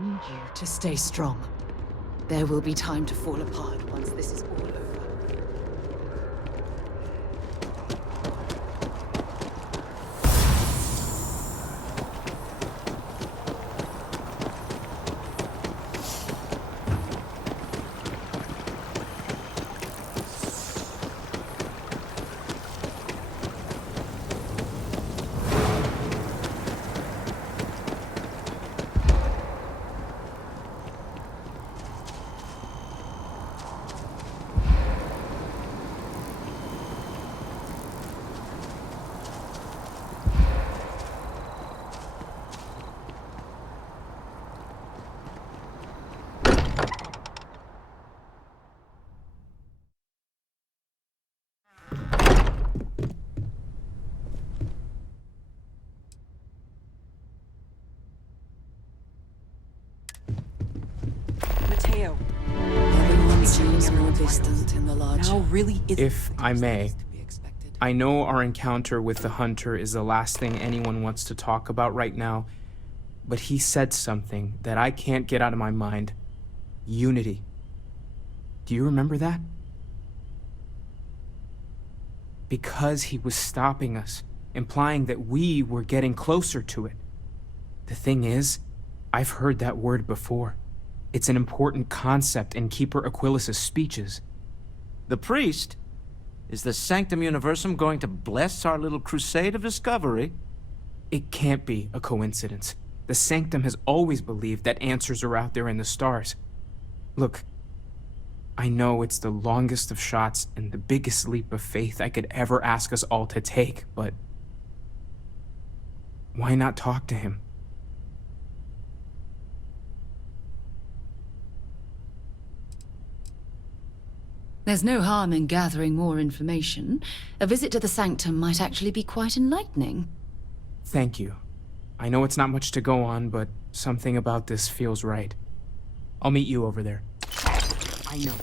need you to stay strong. There will be time to fall apart once this is all over. Mateo. Everyone seems more distant in the large. Now really is. If I may, I know our encounter with the hunter is the last thing anyone wants to talk about right now, but he said something that I can't get out of my mind. Unity. Do you remember that? Because he was stopping us, implying that we were getting closer to it. The thing is, I've heard that word before. It's an important concept in Keeper Aquilas's speeches. The priest? Is the Sanctum Universum going to bless our little crusade of discovery? It can't be a coincidence. The Sanctum has always believed that answers are out there in the stars. Look, I know it's the longest of shots and the biggest leap of faith I could ever ask us all to take, but why not talk to him? There's no harm in gathering more information. A visit to the Sanctum might actually be quite enlightening. Thank you. I know it's not much to go on, but something about this feels right. I'll meet you over there. I know.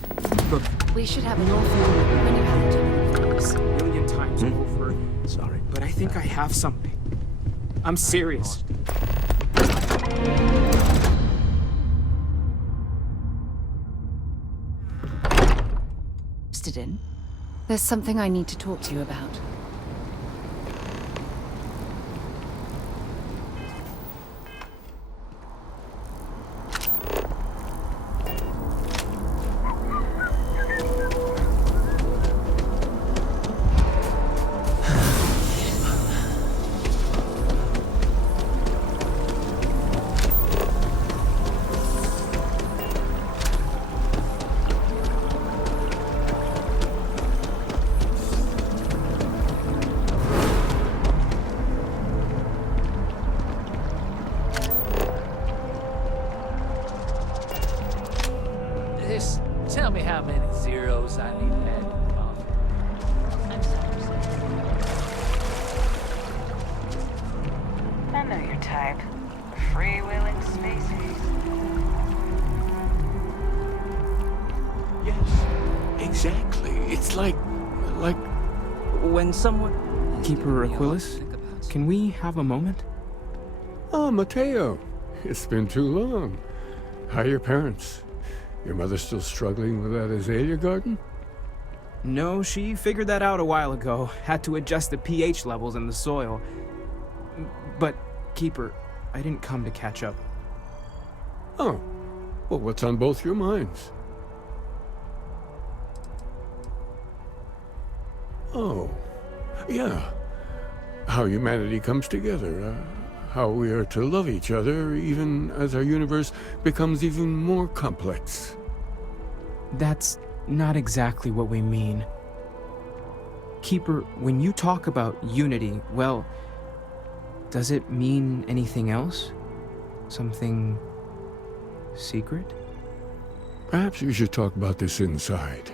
Look, We should have an awful lot when you have to do this. a million times over. Sorry, but I think I have something. I'm serious. Interested in? There's something I need to talk to you about. Tell me how many zeros I need to add to the coffee. I know your type. Freewheeling spaces. Yes, exactly. It's like When someone... Keeper Aquilas, can we have a moment? oh, Mateo. It's been too long. How are your parents? Your mother still struggling with that azalea garden? No, she figured that out a while ago. Had to adjust the pH levels in the soil. But, Keeper, I didn't come to catch up. Oh, well, what's on both your minds? Oh, yeah. How humanity comes together. How we are to love each other even as our universe becomes even more complex. That's not exactly what we mean. Keeper, when you talk about unity, well, does it mean anything else? Something secret? Perhaps we should talk about this inside.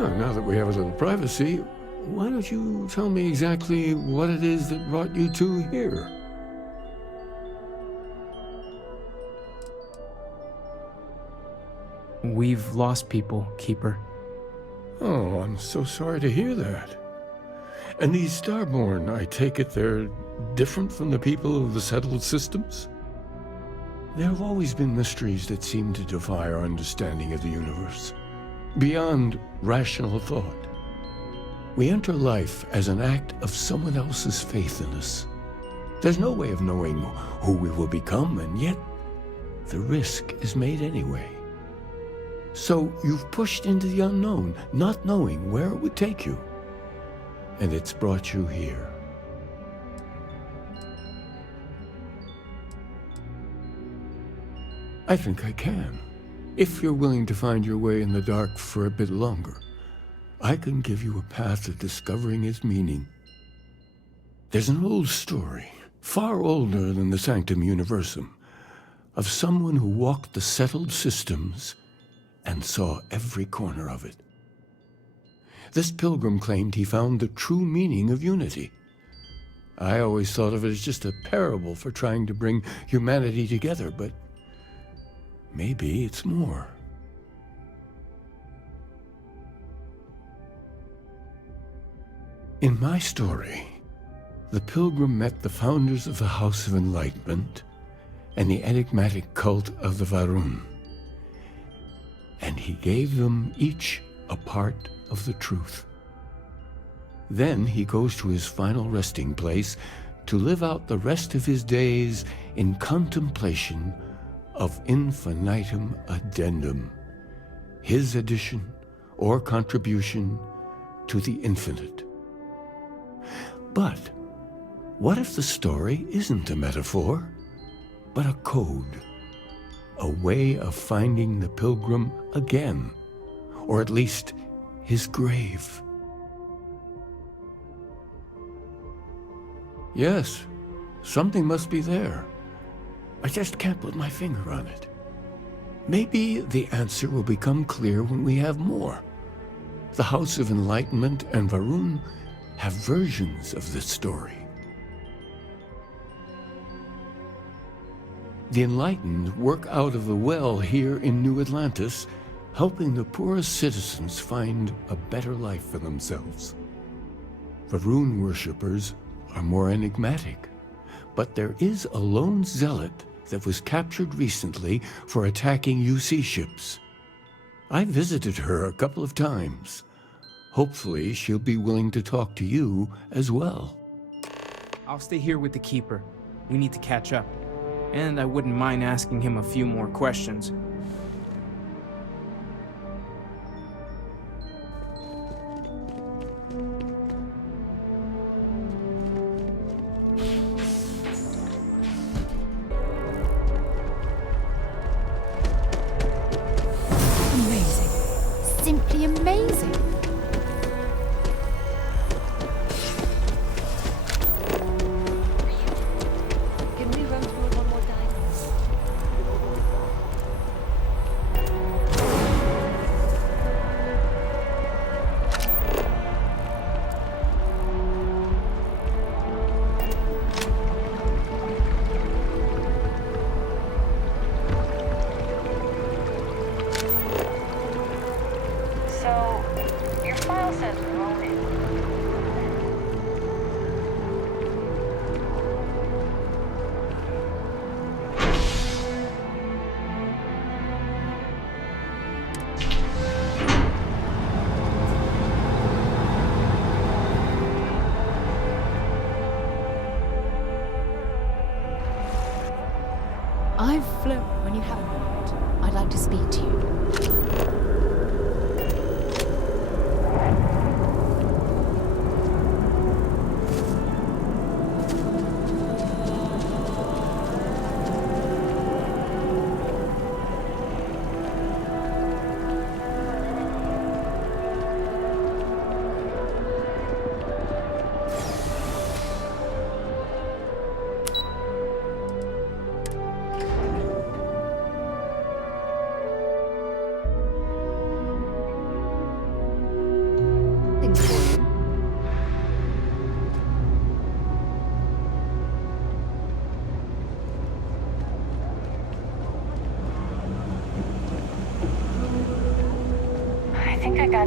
Now that we have a little privacy, why don't you tell me exactly what it is that brought you two here? We've lost people, Keeper. Oh, I'm so sorry to hear that. And these Starborn, I take it they're different from the people of the settled systems? There have always been mysteries that seem to defy our understanding of the universe, beyond rational thought. We enter life as an act of someone else's faith in us. There's no way of knowing who we will become, and yet the risk is made anyway. So you've pushed into the unknown, not knowing where it would take you. And it's brought you here. I think I can. If you're willing to find your way in the dark for a bit longer, I can give you a path of discovering its meaning. There's an old story, far older than the Sanctum Universum, of someone who walked the settled systems and saw every corner of it. This pilgrim claimed he found the true meaning of unity. I always thought of it as just a parable for trying to bring humanity together, but maybe it's more. In my story, the pilgrim met the founders of the House of Enlightenment and the enigmatic cult of the Varun, and he gave them each a part of the truth. Then he goes to his final resting place to live out the rest of his days in contemplation of infinitum addendum, his addition or contribution to the infinite. But what if the story isn't a metaphor, but a code? A way of finding the pilgrim again, or at least his grave. Yes, something must be there. I just can't put my finger on it. Maybe the answer will become clear when we have more. The House of Enlightenment and Varun have versions of this story. The Enlightened work out of the well here in New Atlantis, helping the poorest citizens find a better life for themselves. Varun worshippers are more enigmatic, but there is a lone zealot that was captured recently for attacking UC ships. I visited her a couple of times. Hopefully, she'll be willing to talk to you as well. I'll stay here with the Keeper. We need to catch up. And I wouldn't mind asking him a few more questions. Amazing. Simply amazing. Can we run through it one more time? So, your file says Ronin. I've flown when you have a moment. I'd like to speak to you.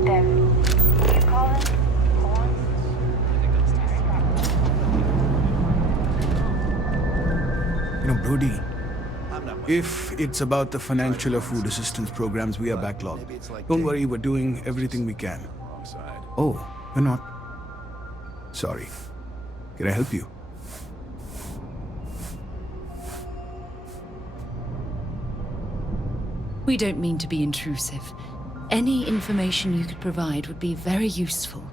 at them. What do you call them? Horns? You know, Brody, if it's about the financial or food assistance programs, we are backlogged. Don't worry, we're doing everything we can. Oh, we're not. Sorry. Can I help you? We don't mean to be intrusive. Any information you could provide would be very useful.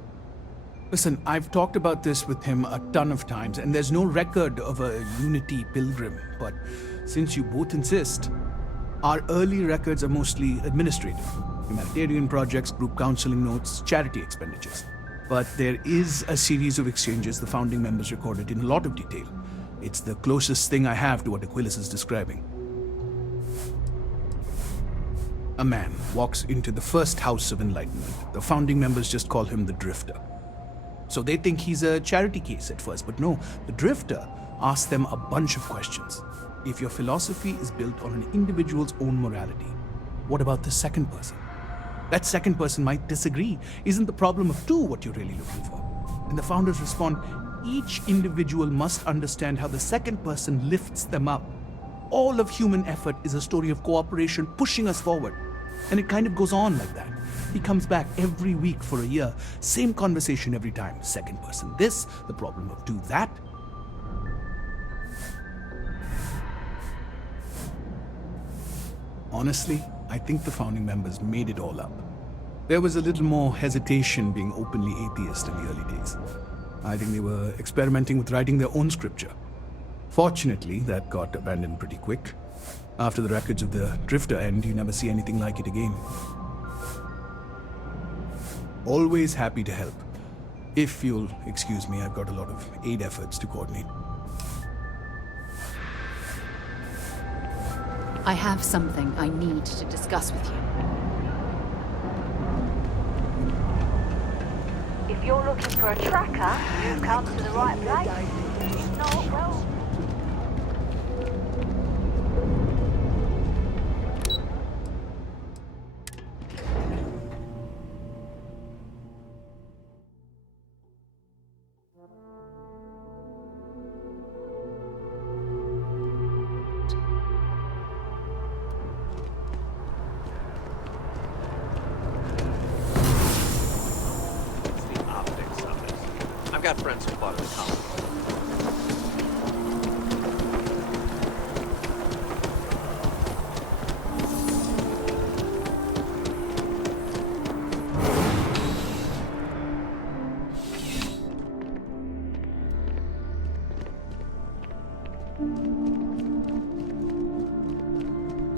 Listen, I've talked about this with him a ton of times, and there's no record of a Unity pilgrim. But since you both insist, our early records are mostly administrative. Humanitarian projects, group counseling notes, charity expenditures. But there is a series of exchanges the founding members recorded in a lot of detail. It's the closest thing I have to what Aquilus is describing. A man walks into the first house of enlightenment. The founding members just call him the Drifter. So they think he's a charity case at first, but no, the Drifter asks them a bunch of questions. If your philosophy is built on an individual's own morality, what about the second person? That second person might disagree. Isn't the problem of two what you're really looking for? And the founders respond, each individual must understand how the second person lifts them up. All of human effort is a story of cooperation pushing us forward. And it kind of goes on like that. He comes back every week for a year. Same conversation every time. Second person this, the problem of two that. Honestly, I think the founding members made it all up. There was a little more hesitation being openly atheist in the early days. I think they were experimenting with writing their own scripture. Fortunately, that got abandoned pretty quick. After the records of the Drifter end, you never see anything like it again. Always happy to help. If you'll excuse me, I've got a lot of aid efforts to coordinate. I have something I need to discuss with you. If you're looking for a tracker, you've come to the right place. If not, well... I've got friends who fought in the colony.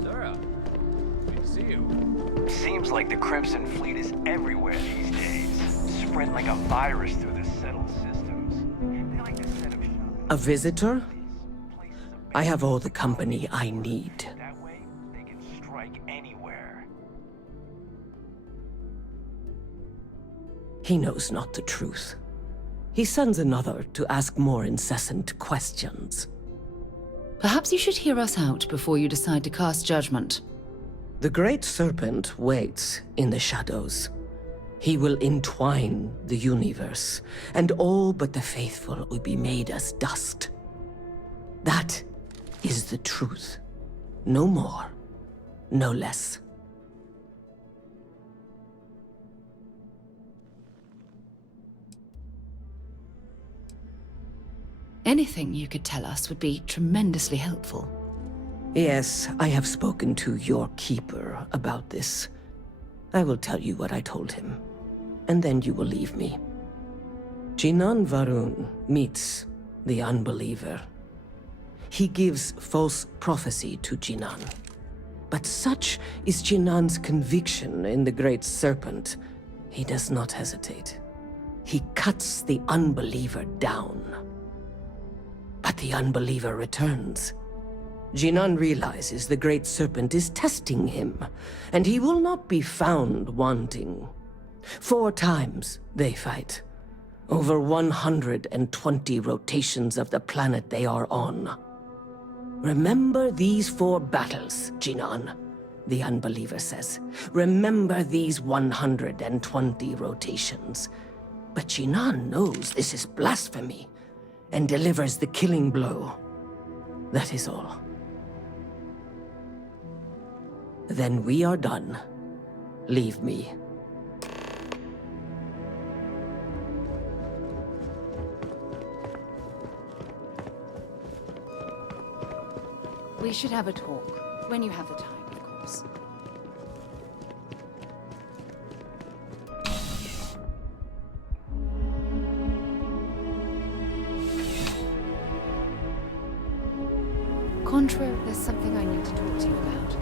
Zara, good to see you. Seems like the Crimson Fleet is everywhere these days. Spread like a virus through the settled systems. They like to set up shop. A visitor? I have all the company I need. That way, they can strike anywhere. He knows not the truth. He sends another to ask more incessant questions. Perhaps you should hear us out before you decide to cast judgment. The Great Serpent waits in the shadows. He will entwine the universe, and all but the faithful will be made as dust. That is the truth. No more, no less. Anything you could tell us would be tremendously helpful. Yes, I have spoken to your keeper about this. I will tell you what I told him, and then you will leave me. Jinan Varun meets the unbeliever. He gives false prophecy to Jinan. But such is Jinan's conviction in the Great Serpent, he does not hesitate. He cuts the unbeliever down. But the unbeliever returns. Jinan realizes the Great Serpent is testing him, and he will not be found wanting. 4 times they fight. Over 120 rotations of the planet they are on. Remember these 4 battles, Jinan. the unbeliever says. Remember these 120 rotations. But Jinan knows this is blasphemy and delivers the killing blow. That is all. Then we are done. Leave me. We should have a talk, when you have the time, of course. Contra, there's something I need to talk to you about.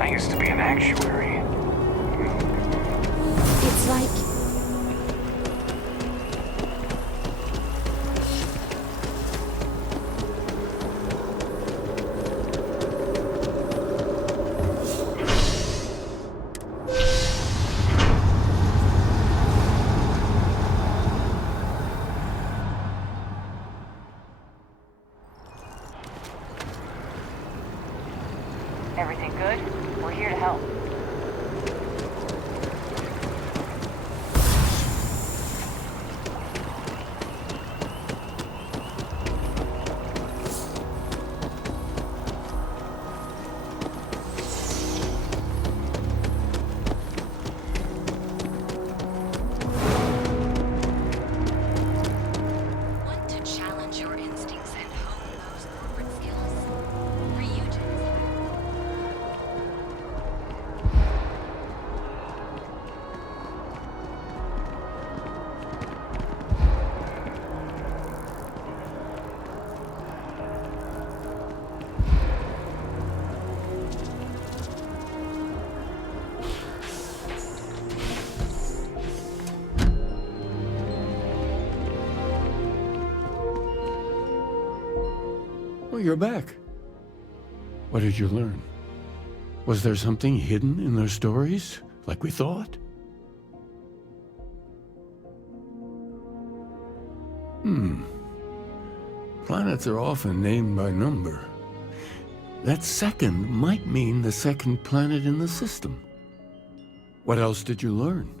I used to be an actuary. It's like... Everything good? We're here to help. Want to challenge your instincts and hone those corporate skills? Ryujin's Oh, you're back. What did you learn? Was there something hidden in their stories, like we thought? Planets are often named by number. That second might mean the second planet in the system. What else did you learn?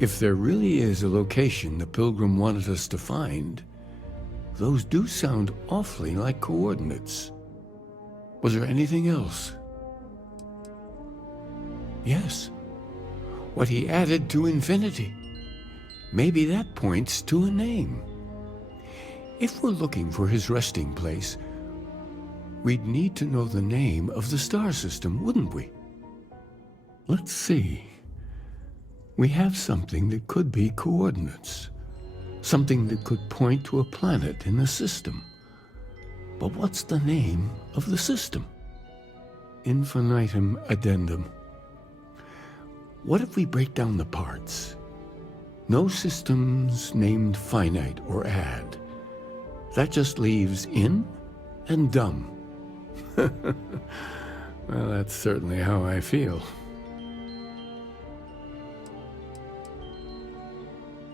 If there really is a location the Pilgrim wanted us to find, those do sound awfully like coordinates. Was there anything else? Yes. What he added to infinity. Maybe that points to a name. If we're looking for his resting place, we'd need to know the name of the star system, wouldn't we? Let's see. We have something that could be coordinates. Something that could point to a planet in the system. But what's the name of the system? Infinitum addendum. What if we break down the parts? No systems named finite or add. That just leaves in and dumb. Well, that's certainly how I feel.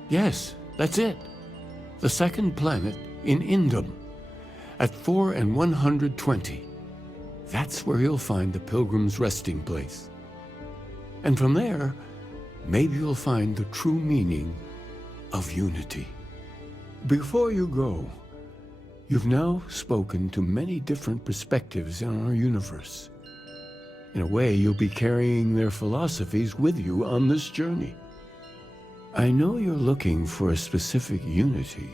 Yes, that's it. The second planet in Indum, at 4 and 120. That's where you'll find the Pilgrim's resting place. And from there, maybe you'll find the true meaning of unity. Before you go, you've now spoken to many different perspectives in our universe. In a way, you'll be carrying their philosophies with you on this journey. I know you're looking for a specific unity,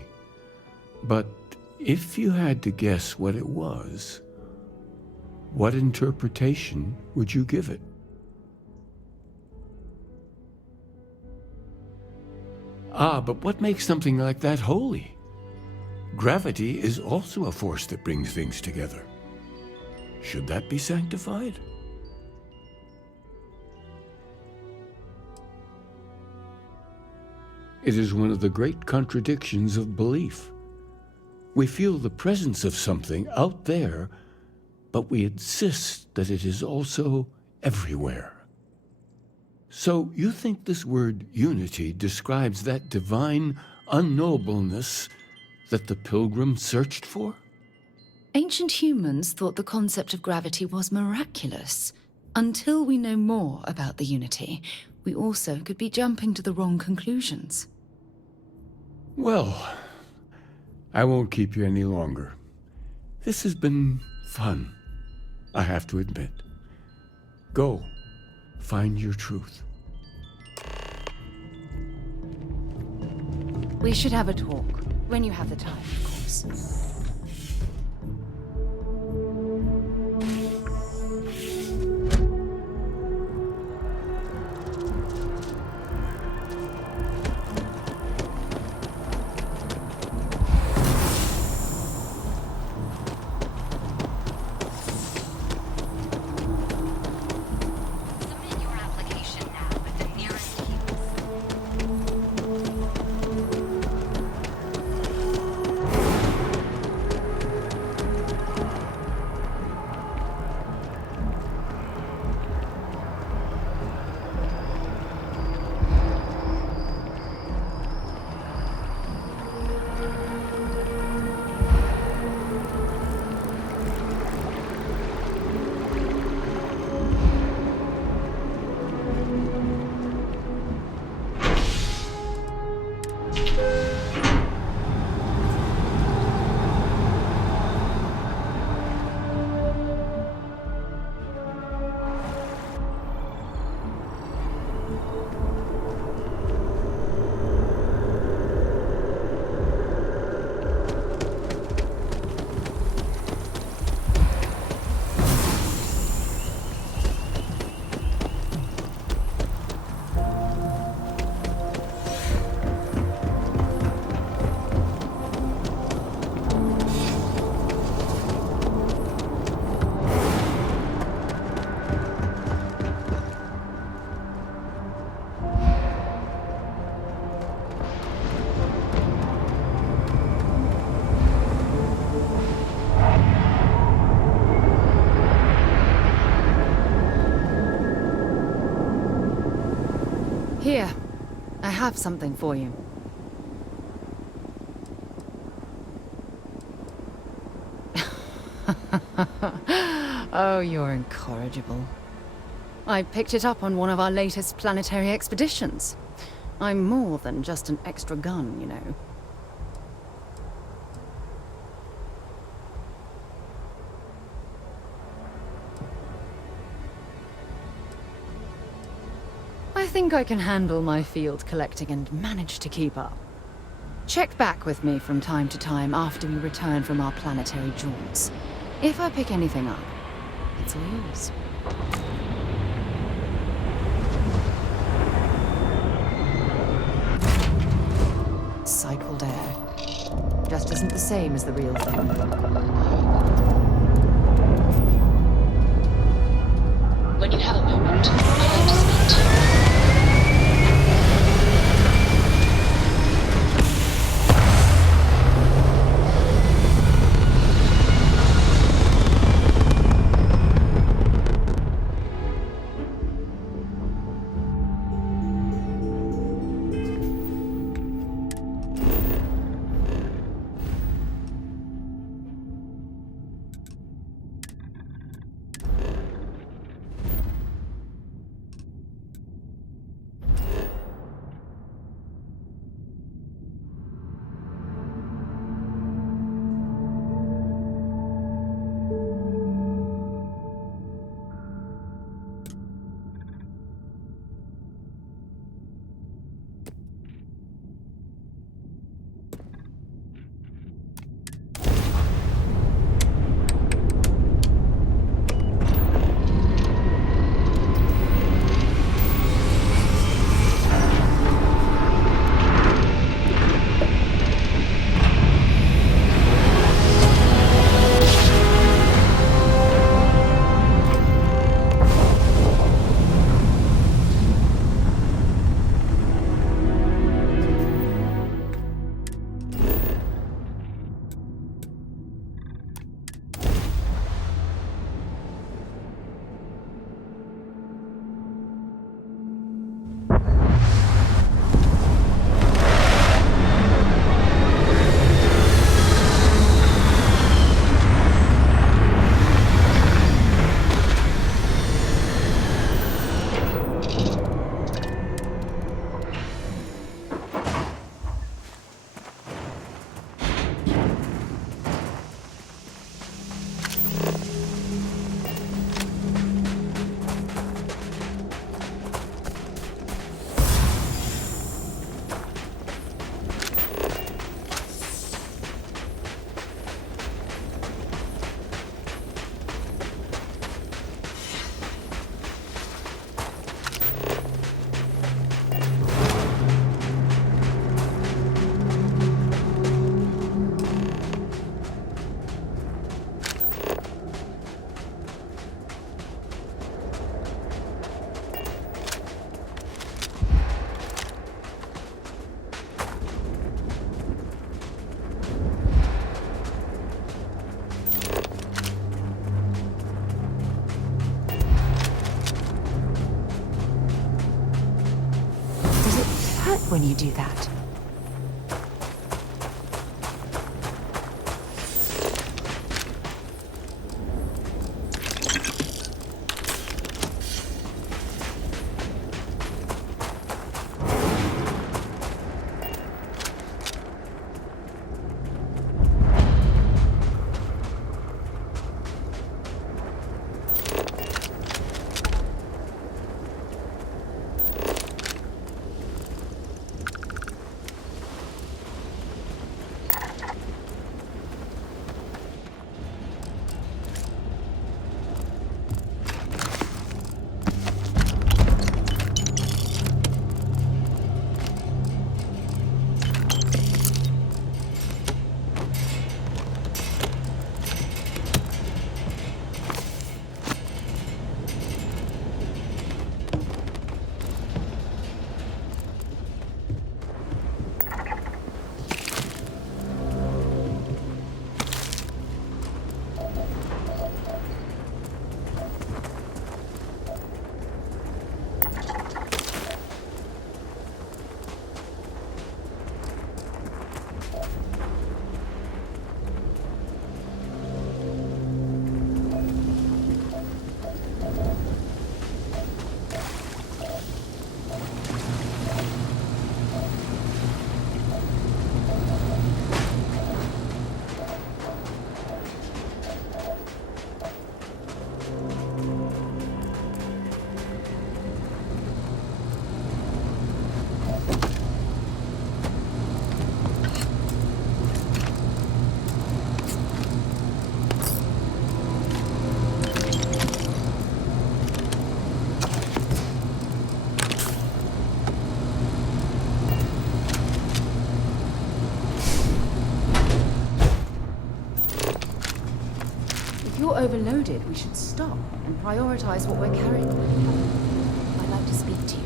but if you had to guess what it was, what interpretation would you give it? But what makes something like that holy? Gravity is also a force that brings things together. Should that be sanctified? It is one of the great contradictions of belief. We feel the presence of something out there, but we insist that it is also everywhere. So you think this word unity describes that divine unknowableness that the pilgrim searched for? Ancient humans thought the concept of gravity was miraculous. Until we know more about the unity, we also could be jumping to the wrong conclusions. Well, I won't keep you any longer. This has been fun, I have to admit. Go, find your truth. We should have a talk, when you have the time, of course. Submit your application now at the nearest kiosk. Here, I have something for you. Oh, you're incorrigible. I picked it up on one of our latest planetary expeditions. I'm more than just an extra gun, you know. I think I can handle my field collecting and manage to keep up. Check back with me from time to time after we return from our planetary jaunts. If I pick anything up, it's all yours. Cycled air. Just isn't the same as the real thing. When you have a moment, I'd like to speak to you. when you do that. If you're overloaded, we should stop and prioritize what we're carrying. I'd like to speak to you.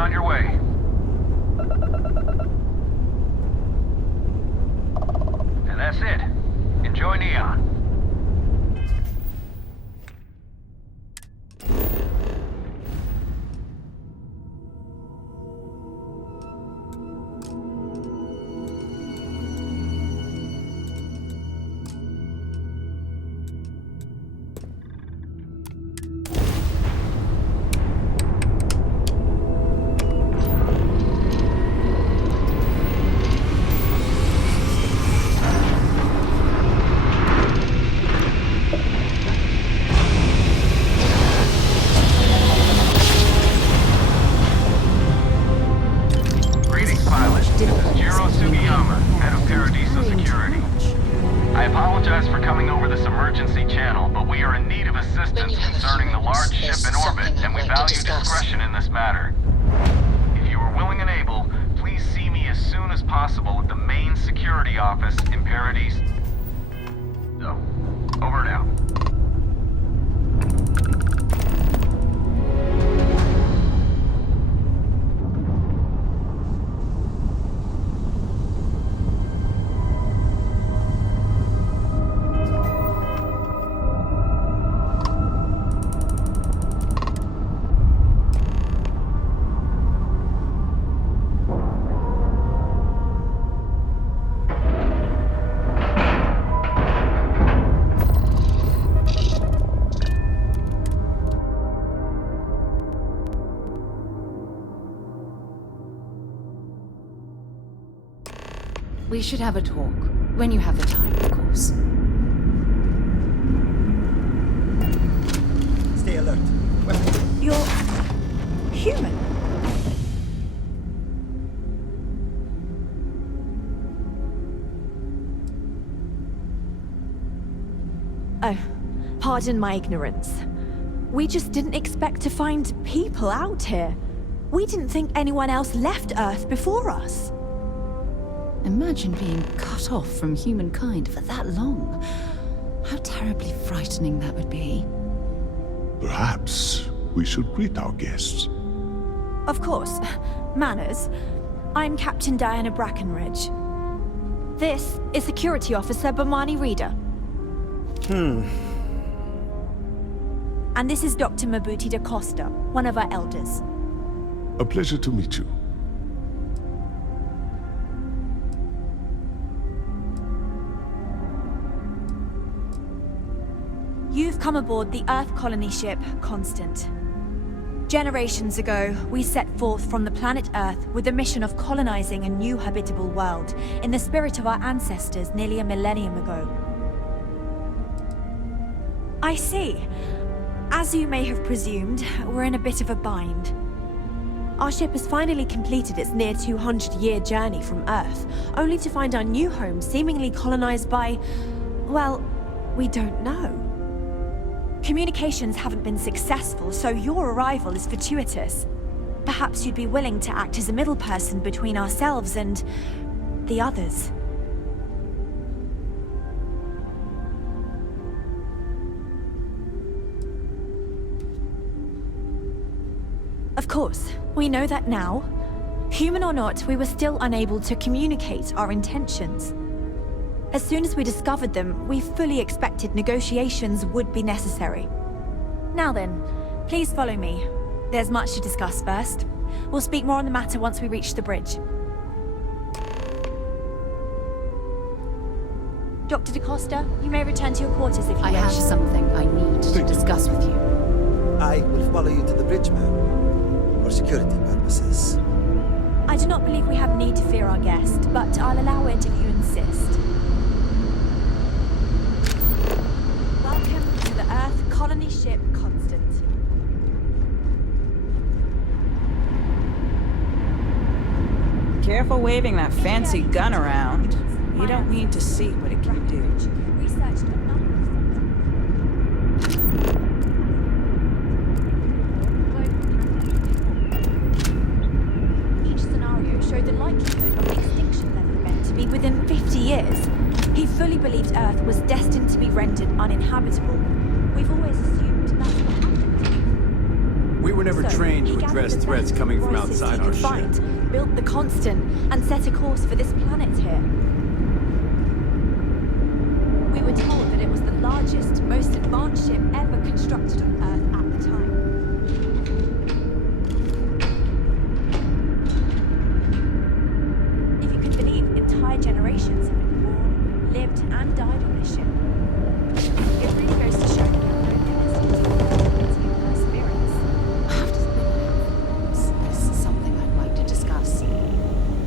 on your way. And that's it. Enjoy Neon. We should have a talk. When you have the time, of course. Stay alert. You're... human? Oh, pardon my ignorance. We just didn't expect to find people out here. We didn't think anyone else left Earth before us. Imagine being cut off from humankind for that long. How terribly frightening that would be. Perhaps we should greet our guests. Of course. Manners. I'm Captain Diana Brackenridge. This is Security Officer Bomani Reader. And this is Dr. Mabuti da Costa, one of our elders. A pleasure to meet you. You've come aboard the Earth colony ship Constant. Generations ago, we set forth from the planet Earth with the mission of colonizing a new habitable world in the spirit of our ancestors nearly a millennium ago. I see. As you may have presumed, we're in a bit of a bind. Our ship has finally completed its near 200-year journey from Earth, only to find our new home seemingly colonized by... well, we don't know. Communications haven't been successful, so your arrival is fortuitous. Perhaps you'd be willing to act as a middle person between ourselves and... the others. Of course, we know that now. Human or not, we were still unable to communicate our intentions. As soon as we discovered them, we fully expected negotiations would be necessary. Now then, please follow me. There's much to discuss first. We'll speak more on the matter once we reach the bridge. Dr. da Costa, you may return to your quarters if you wish. I have something I need to discuss with you. I will follow you to the bridge, ma'am, for security purposes. I do not believe we have need to fear our guest, but I'll allow it if you insist. Welcome to the Earth colony ship Constant. Careful waving that fancy gun around. You don't need to see what it can do. Researched a number of each scenario showed the likelihood of the extinction level event to be within 50 years. He fully believed Earth was destined to be rendered uninhabitable. We've always assumed that's what happened. We were never So, trained he to gathered address the threats best coming from voices outside he our could ship. find, built the Constant, and set a course for this planet here. We were told that it was the largest, most advanced ship ever constructed on Earth at the time. If you can believe, entire generations have been born, lived, and died on this ship. It really goes to show that there are no limits to humanity and perseverance. This is something I'd like to discuss.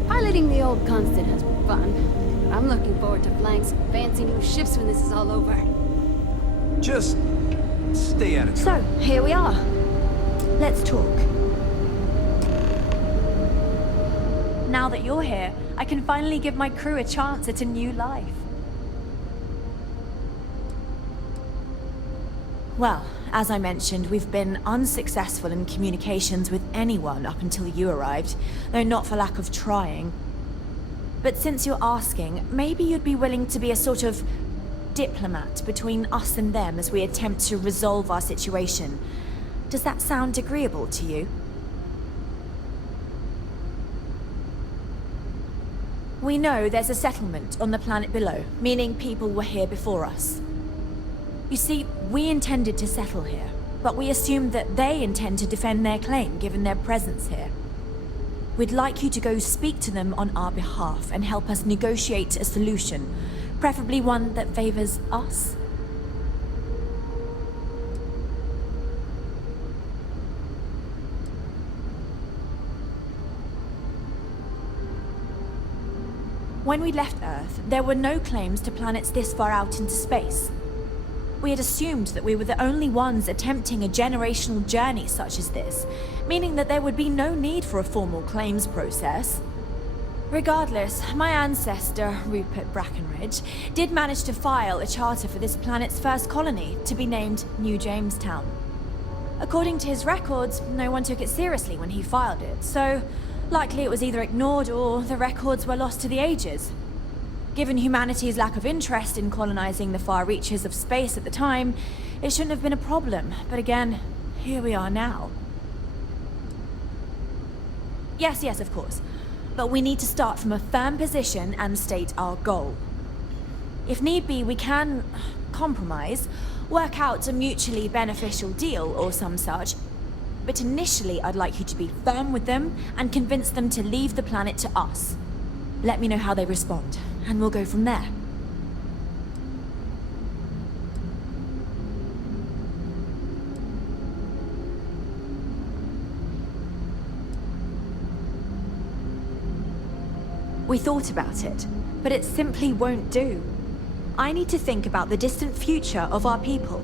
Piloting the old Constant has been fun, but I'm looking forward to flying some fancy new ships when this is all over. Just stay out of So, trouble. here we are. Let's talk. Now that you're here, I can finally give my crew a chance at a new life. Well, as I mentioned, we've been unsuccessful in communications with anyone up until you arrived, though not for lack of trying. But since you're asking, maybe you'd be willing to be a sort of diplomat between us and them as we attempt to resolve our situation. Does that sound agreeable to you? We know there's a settlement on the planet below, meaning people were here before us. You see, we intended to settle here, but we assumed that they intend to defend their claim given their presence here. We'd like you to go speak to them on our behalf and help us negotiate a solution, preferably one that favors us. When we left Earth, there were no claims to planets this far out into space. We had assumed that we were the only ones attempting a generational journey such as this, meaning that there would be no need for a formal claims process. Regardless, my ancestor, Rupert Brackenridge, did manage to file a charter for this planet's first colony, to be named New Jamestown. According to his records, no one took it seriously when he filed it, so likely it was either ignored or the records were lost to the ages. Given humanity's lack of interest in colonizing the far reaches of space at the time, it shouldn't have been a problem, but again, here we are now. Yes, of course. But we need to start from a firm position and state our goal. If need be, we can compromise, work out a mutually beneficial deal or some such. But initially, I'd like you to be firm with them and convince them to leave the planet to us. Let me know how they respond, and we'll go from there. We thought about it, but it simply won't do. I need to think about the distant future of our people.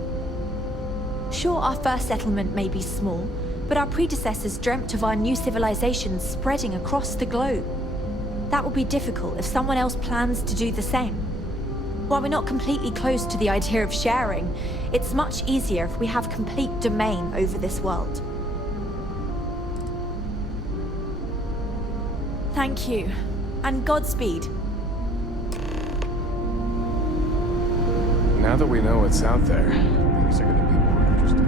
Sure, our first settlement may be small, but our predecessors dreamt of our new civilization spreading across the globe. That will be difficult if someone else plans to do the same. While we're not completely close to the idea of sharing, it's much easier if we have complete domain over this world. Thank you, and Godspeed. Now that we know what's out there, things are gonna be more interesting.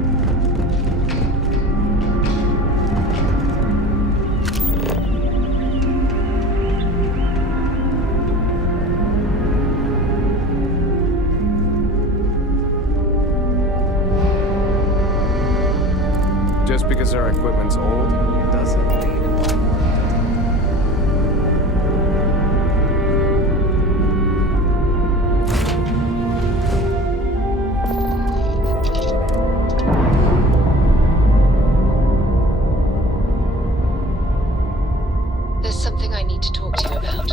Just because our equipment's old doesn't mean it won't work. There's something I need to talk to you about.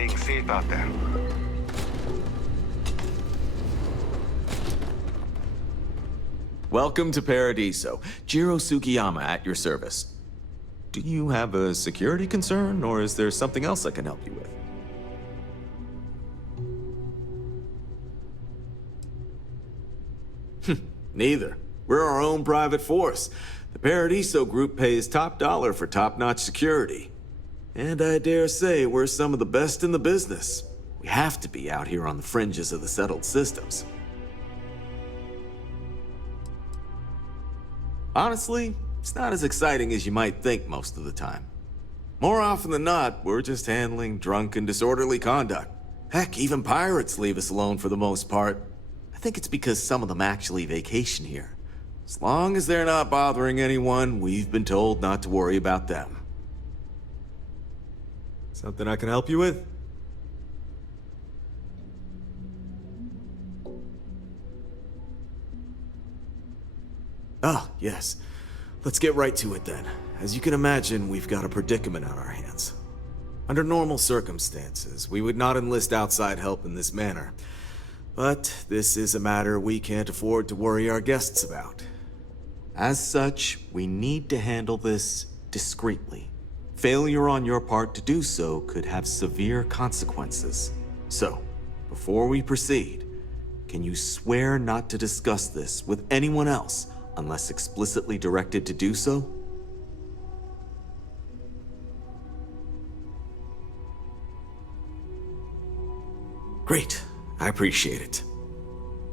staying safe out there. Welcome to Paradiso. Jiro Sugiyama at your service. Do you have a security concern, or is there something else I can help you with? Neither. We're our own private force. The Paradiso group pays top dollar for top-notch security. And I dare say we're some of the best in the business. We have to be out here on the fringes of the settled systems. Honestly, it's not as exciting as you might think most of the time. More often than not, we're just handling drunk and disorderly conduct. Heck, even pirates leave us alone for the most part. I think it's because some of them actually vacation here. As long as they're not bothering anyone, we've been told not to worry about them. Something I can help you with? Ah, yes. Let's get right to it then. As you can imagine, we've got a predicament on our hands. Under normal circumstances, we would not enlist outside help in this manner. But this is a matter we can't afford to worry our guests about. As such, we need to handle this discreetly. Failure on your part to do so could have severe consequences. So, before we proceed, can you swear not to discuss this with anyone else unless explicitly directed to do so? Great. I appreciate it.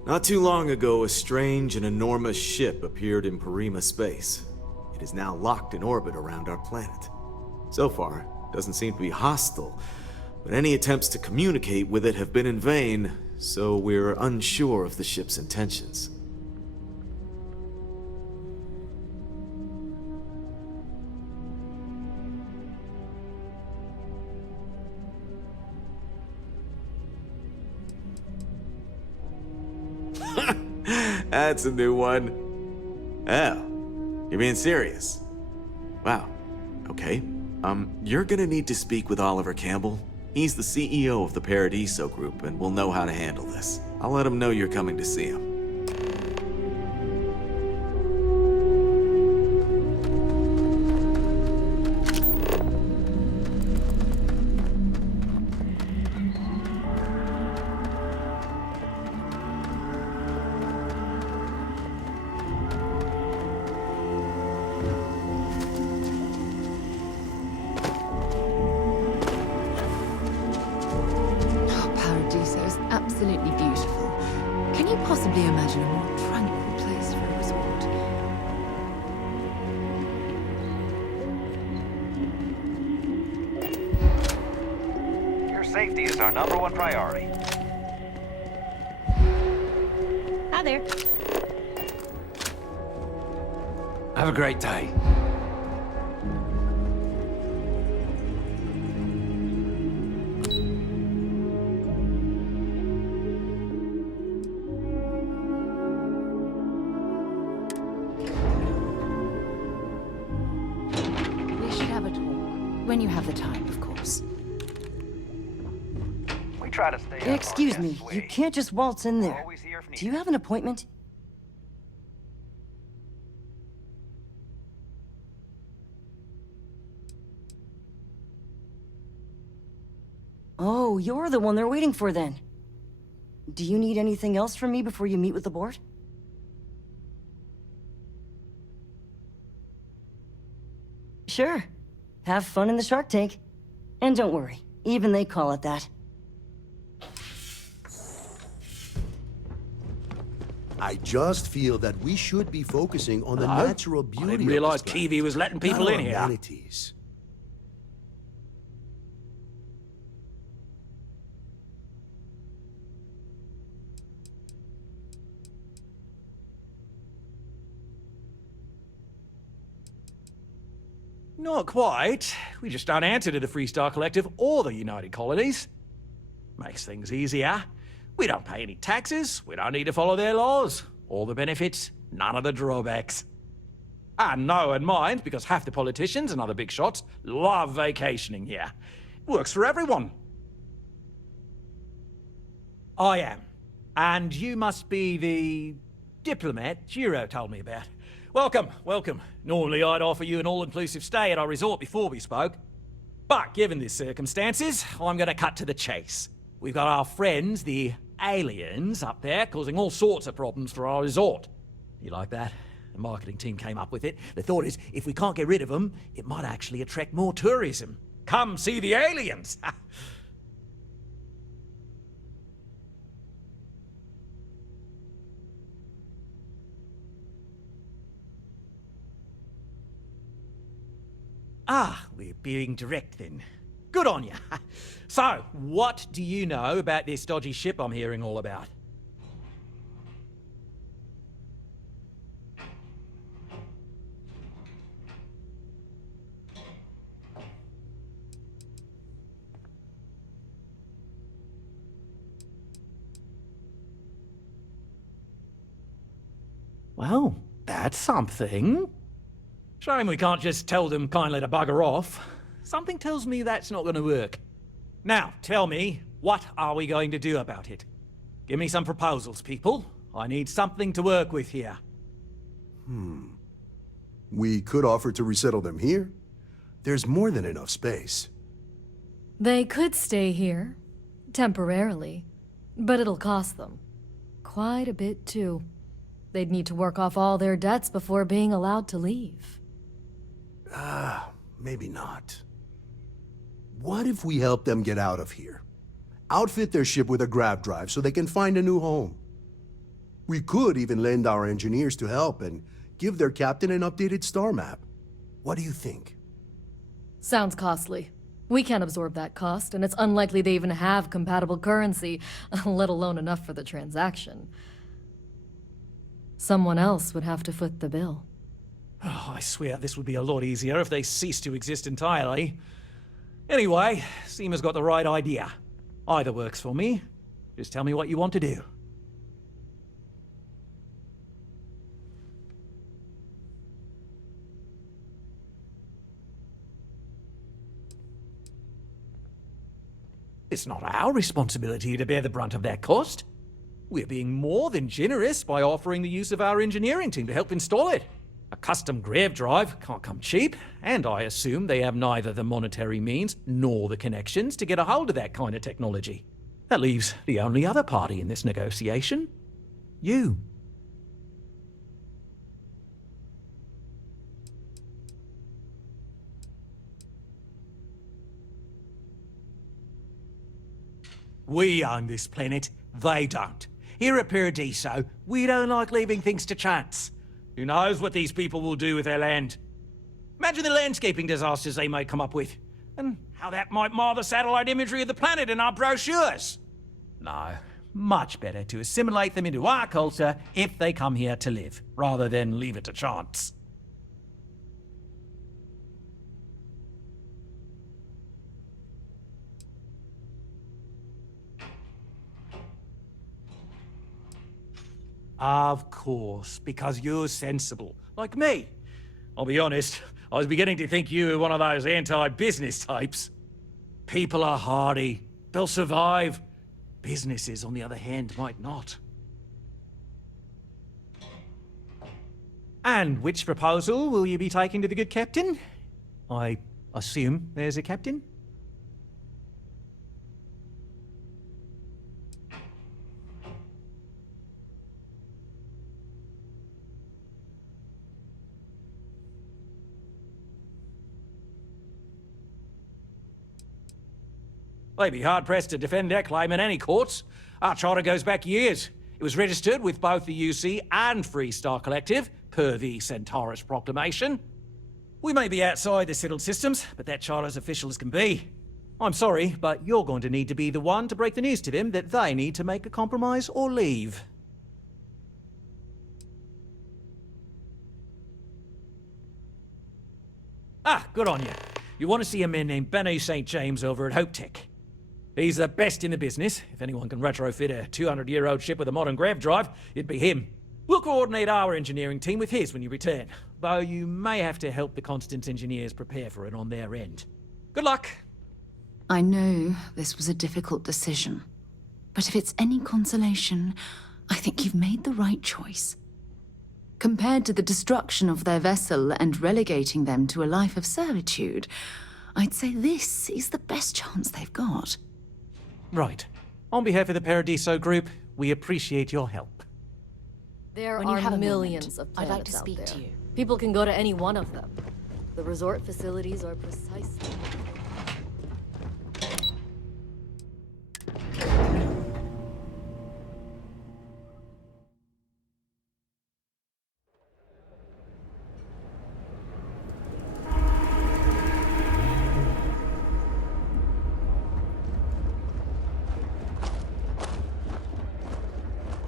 Not too long ago, a strange and enormous ship appeared in Parima space. It is now locked in orbit around our planet. So far, it doesn't seem to be hostile, but any attempts to communicate with it have been in vain, so we're unsure of the ship's intentions. That's a new one. Oh, you're being serious? Wow. Okay. You're gonna need to speak with Oliver Campbell. He's the CEO of the Paradiso Group and will know how to handle this. I'll let him know you're coming to see him. Absolutely beautiful. Can you possibly imagine a more tranquil place for a resort? Your safety is our #1 priority. Hi there. Have a great day. When you have the time, of course. We try to stay. Excuse me, you can't just waltz in there. Do you have an appointment? Oh, you're the one they're waiting for then. Do you need anything else from me before you meet with the board? Sure. Have fun in the shark tank. And don't worry, even they call it that. I just feel that we should be focusing on the natural beauty. I didn't realize Kiwi was letting people in here. Amenities. Not quite. We just don't answer to the Freestar Collective or the United Colonies. Makes things easier. We don't pay any taxes, we don't need to follow their laws. All the benefits, none of the drawbacks. And know and mind, because half the politicians and other big shots love vacationing here. Works for everyone. I am. And you must be the diplomat Giro told me about. Welcome, welcome. Normally I'd offer you an all-inclusive stay at our resort before we spoke. But given the circumstances, I'm gonna cut to the chase. We've got our friends, the aliens, up there, causing all sorts of problems for our resort. You like that? The marketing team came up with it. The thought is, if we can't get rid of them, it might actually attract more tourism. Come see the aliens! Ah, we're being direct then. Good on you. So, what do you know about this dodgy ship I'm hearing all about? Well, that's something. Shame we can't just tell them kindly to bugger off. Something tells me that's not going to work. Now, tell me, what are we going to do about it? Give me some proposals, people. I need something to work with here. We could offer to resettle them here. There's more than enough space. They could stay here, temporarily, but it'll cost them. Quite a bit, too. They'd need to work off all their debts before being allowed to leave. Maybe not. What if we help them get out of here? Outfit their ship with a grav drive so they can find a new home. We could even lend our engineers to help and give their captain an updated star map. What do you think? Sounds costly. We can't absorb that cost, and it's unlikely they even have compatible currency, let alone enough for the transaction. Someone else would have to foot the bill. Oh, I swear this would be a lot easier if they ceased to exist entirely. Anyway, Seema's got the right idea. Either works for me. Just tell me what you want to do. It's not our responsibility to bear the brunt of that cost. We're being more than generous by offering the use of our engineering team to help install it. A custom grav drive can't come cheap, and I assume they have neither the monetary means nor the connections to get a hold of that kind of technology. That leaves the only other party in this negotiation. You. We own this planet, they don't. Here at Paradiso, we don't like leaving things to chance. Who knows what these people will do with their land? Imagine the landscaping disasters they may come up with, and how that might mar the satellite imagery of the planet in our brochures. No, much better to assimilate them into our culture if they come here to live, rather than leave it to chance. Of course, because you're sensible, like me. I'll be honest, I was beginning to think you were one of those anti-business types. People are hardy, they'll survive. Businesses, on the other hand, might not. And which proposal will you be taking to the good captain? I assume there's a captain? They'd be hard-pressed to defend their claim in any courts. Our charter goes back years. It was registered with both the UC and Free Star Collective, per the Centaurus Proclamation. We may be outside the settled systems, but that charter's official as can be. I'm sorry, but you're going to need to be the one to break the news to them that they need to make a compromise or leave. Ah, good on you. You want to see a man named Benny St. James over at Hope Tech. He's the best in the business. If anyone can retrofit a 200-year-old ship with a modern grav drive, it'd be him. We'll coordinate our engineering team with his when you return, though you may have to help the Constance engineers prepare for it on their end. Good luck. I know this was a difficult decision, But if it's any consolation, I think you've made the right choice. Compared to the destruction of their vessel and relegating them to a life of servitude, I'd say this is the best chance they've got. Right. On behalf of the Paradiso Group, we appreciate your help. There When you have are a millions moment, of I'd planets like to out speak there. to you. People can go to any one of them. The resort facilities are precisely...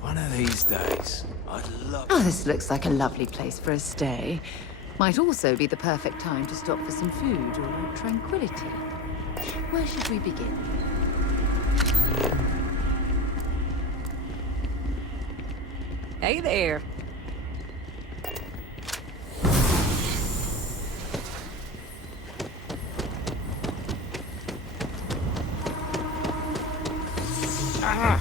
One of these days, I'd love... Oh, this looks like a lovely place for a stay. Might also be the perfect time to stop for some food or tranquility. Where should we begin? Hey there. Ah!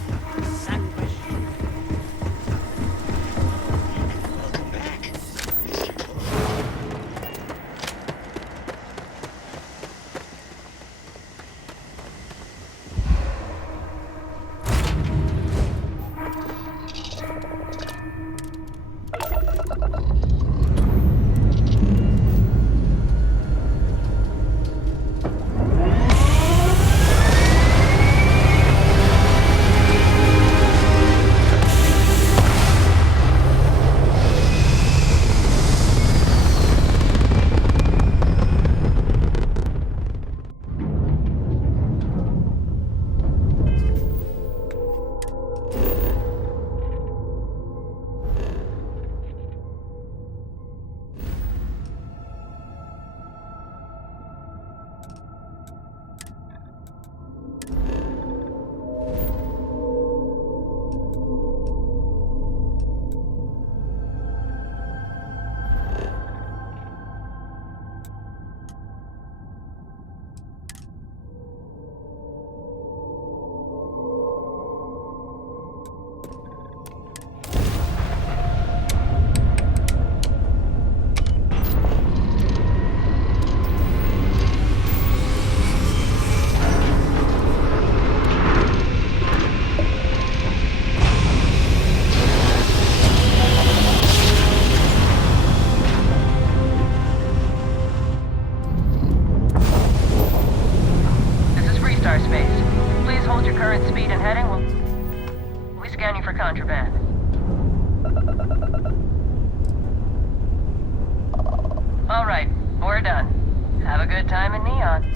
Contraband. All right, we're done. Have a good time in Neon.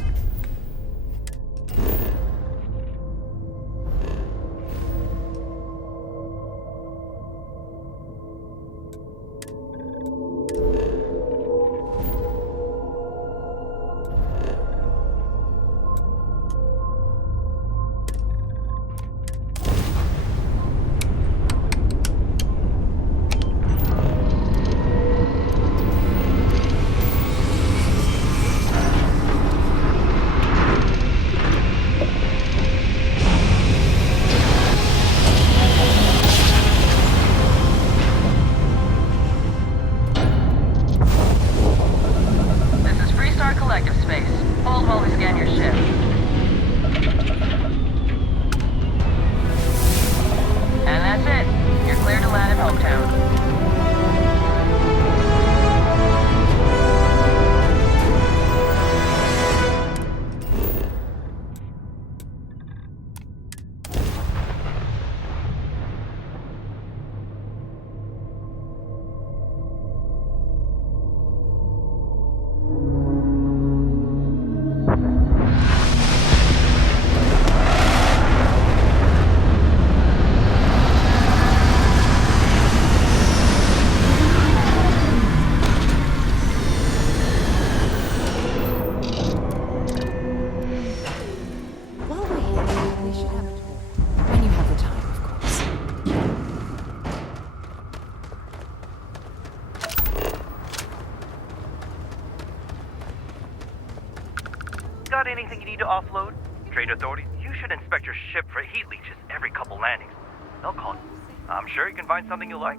Got anything you need to offload? Trade Authority, you should inspect your ship for heat leeches every every couple landings. They'll call you. I'm sure you can find something you like.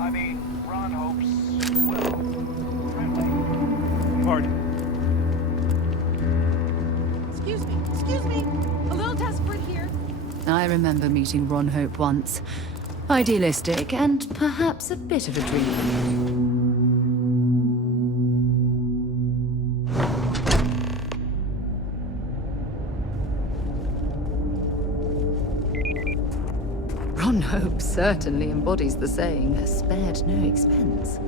I mean, Ron hopes, well, friendly. Pardon. Excuse me. A little desperate here. I remember meeting Ron Hope once. Idealistic and perhaps a bit of a dreamer. Ron Hope certainly embodies the saying, spared no expense.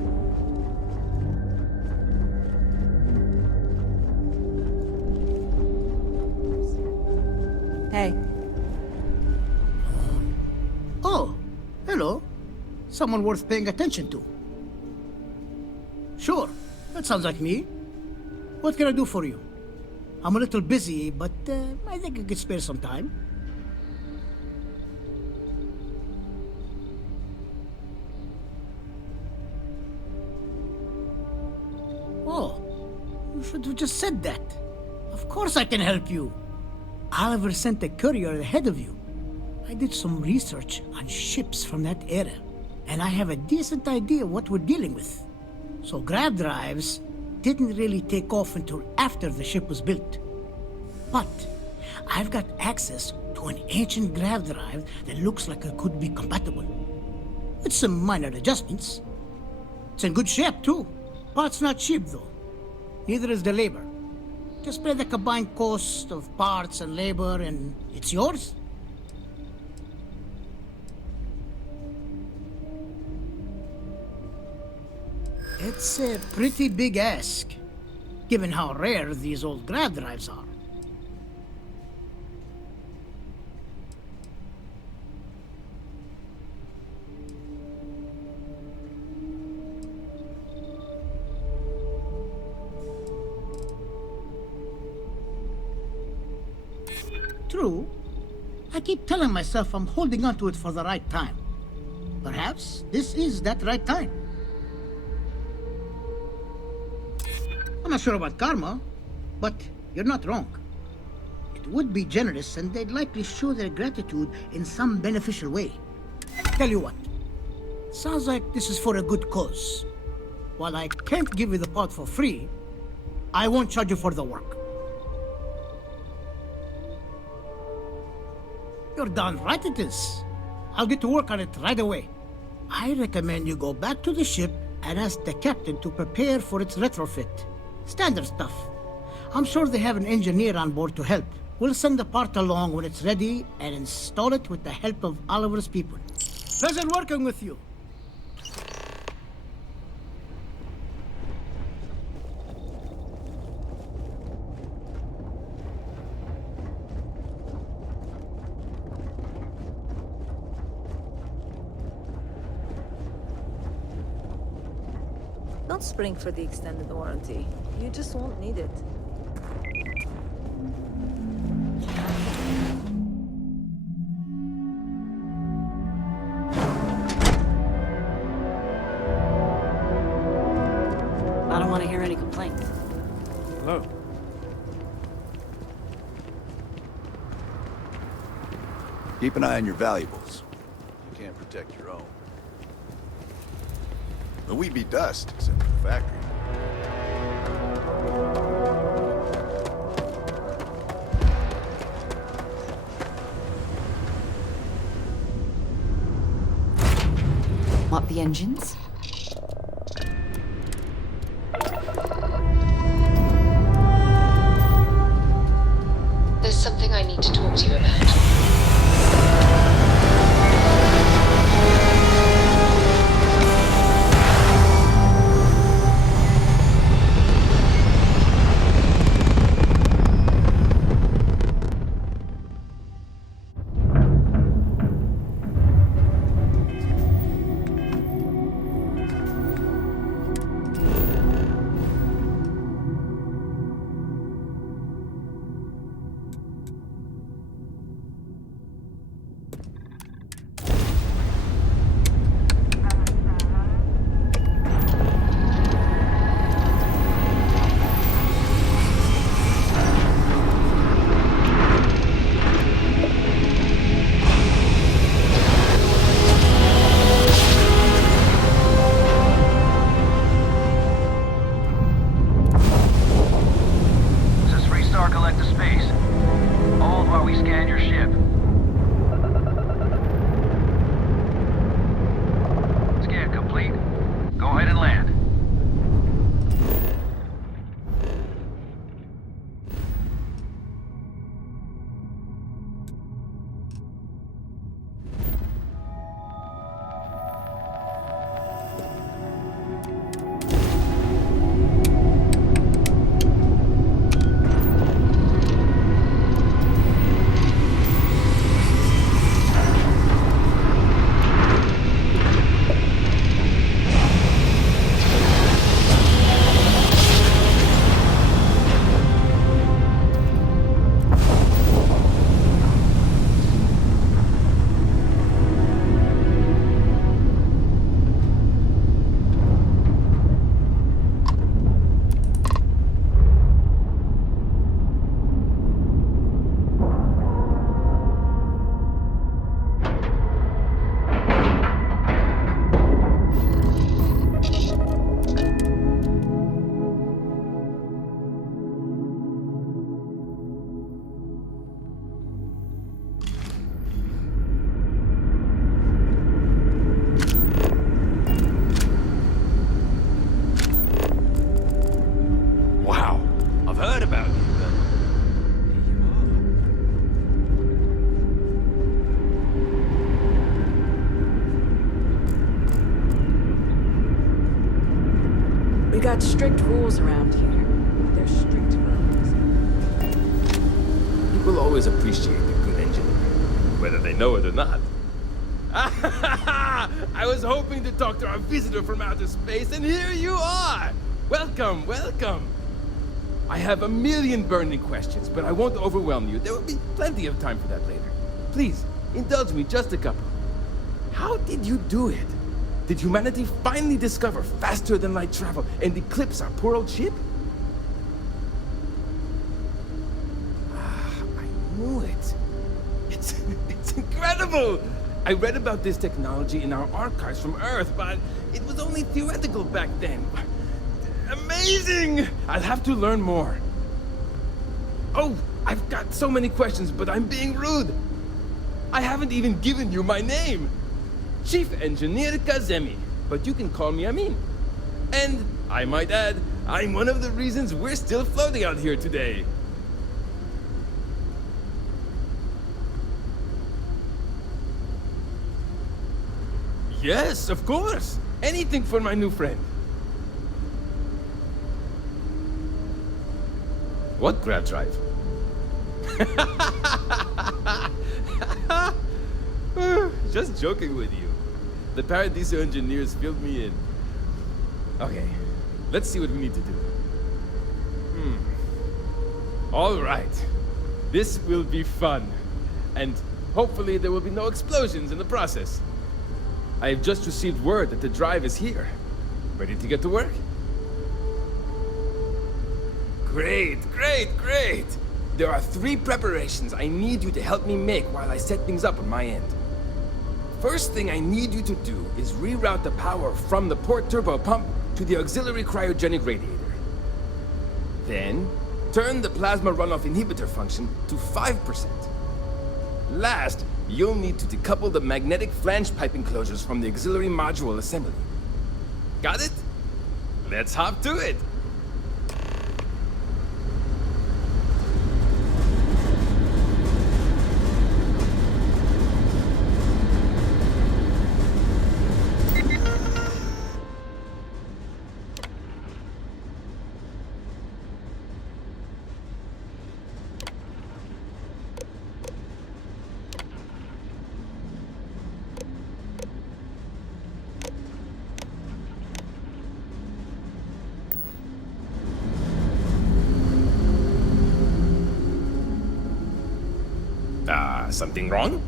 Hey. Oh, hello. Someone worth paying attention to. Sure, that sounds like me. What can I do for you? I'm a little busy, but I think I could spare some time. Oh, you should have just said that. Of course I can help you. Oliver sent a courier ahead of you. I did some research on ships from that era, and I have a decent idea what we're dealing with. So grav drives didn't really take off until after the ship was built. But I've got access to an ancient grav drive that looks like it could be compatible. With some minor adjustments. It's in good shape too. Parts not cheap though. Neither is the labor. Just pay the combined cost of parts and labor and it's yours. It's a pretty big ask, given how rare these old grav drives are. True. I keep telling myself I'm holding on to it for the right time. Perhaps this is that right time. I'm not sure about karma, but you're not wrong. It would be generous and they'd likely show their gratitude in some beneficial way. Tell you what, sounds like this is for a good cause. While I can't give you the part for free, I won't charge you for the work. You're darn right it is. I'll get to work on it right away. I recommend you go back to the ship and ask the captain to prepare for its retrofit. Standard stuff. I'm sure they have an engineer on board to help. We'll send the part along when it's ready and install it with the help of Oliver's people. Pleasure working with you. Don't spring for the extended warranty. You just won't need it. I don't want to hear any complaints. Hello. Keep an eye on your valuables. You can't protect your own. But we'd be dust, except for the factory. Up the engines? There's something I need to talk to you about. strict rules around here. They're strict rules. People always appreciate a good engineer, whether they know it or not. I was hoping to talk to our visitor from outer space, and here you are! Welcome, welcome! I have a million burning questions, but I won't overwhelm you. There will be plenty of time for that later. Please, indulge me just a couple. How did you do it? Did humanity finally discover faster than light travel and eclipse our poor old ship? I knew it. It's incredible! I read about this technology in our archives from Earth, but it was only theoretical back then. Amazing! I'll have to learn more. Oh, I've got so many questions, but I'm being rude. I haven't even given you my name. Chief Engineer Kazemi, but you can call me Amin. And, I might add, I'm one of the reasons we're still floating out here today. Yes, of course. Anything for my new friend. What grab drive? Just joking with you. The Paradiso engineers filled me in. Okay, let's see what we need to do. All right. This will be fun. And hopefully there will be no explosions in the process. I have just received word that the drive is here. Ready to get to work? Great, great, great! There are 3 preparations I need you to help me make while I set things up on my end. First thing I need you to do is reroute the power from the port turbo pump to the auxiliary cryogenic radiator. Then, turn the plasma runoff inhibitor function to 5%. Last, you'll need to decouple the magnetic flange pipe enclosures from the auxiliary module assembly. Got it? Let's hop to it! Something wrong?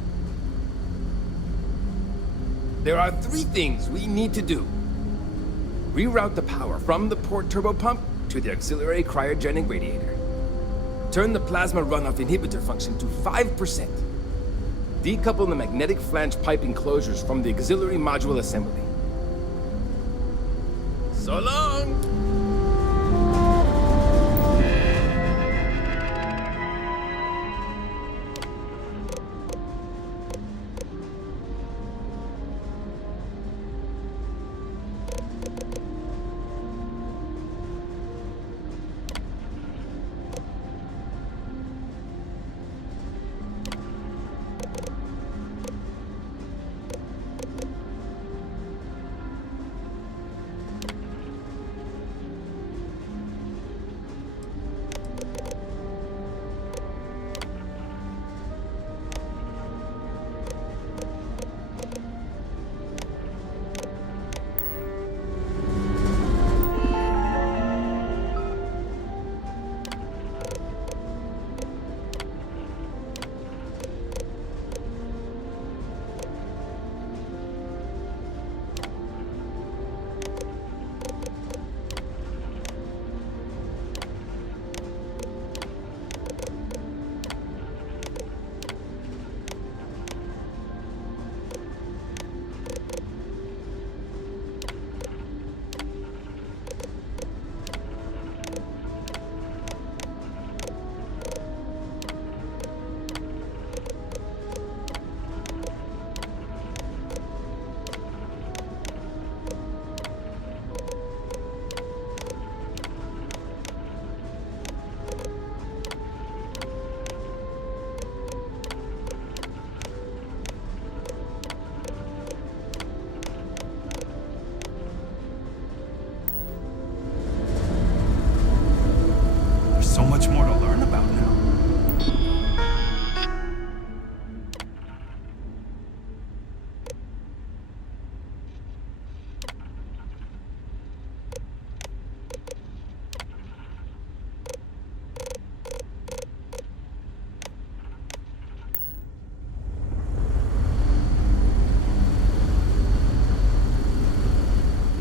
There are 3 things we need to do. Reroute the power from the port turbo pump to the auxiliary cryogenic radiator. Turn the plasma runoff inhibitor function to 5%. Decouple the magnetic flange pipe enclosures from the auxiliary module assembly. So long!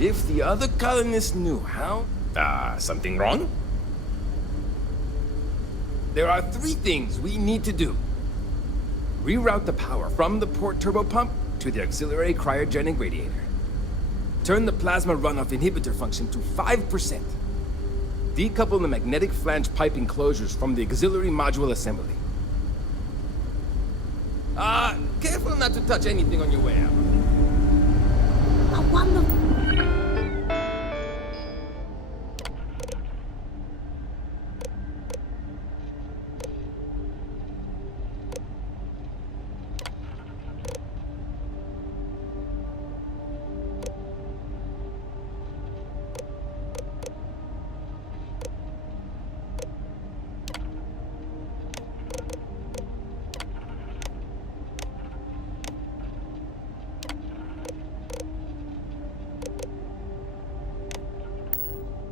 if the other colonists knew how... something wrong? There are 3 things we need to do. Reroute the power from the port turbopump to the auxiliary cryogenic radiator. Turn the plasma runoff inhibitor function to 5%. Decouple the magnetic flange pipe enclosures from the auxiliary module assembly. Careful not to touch anything on your way out. A wonderful...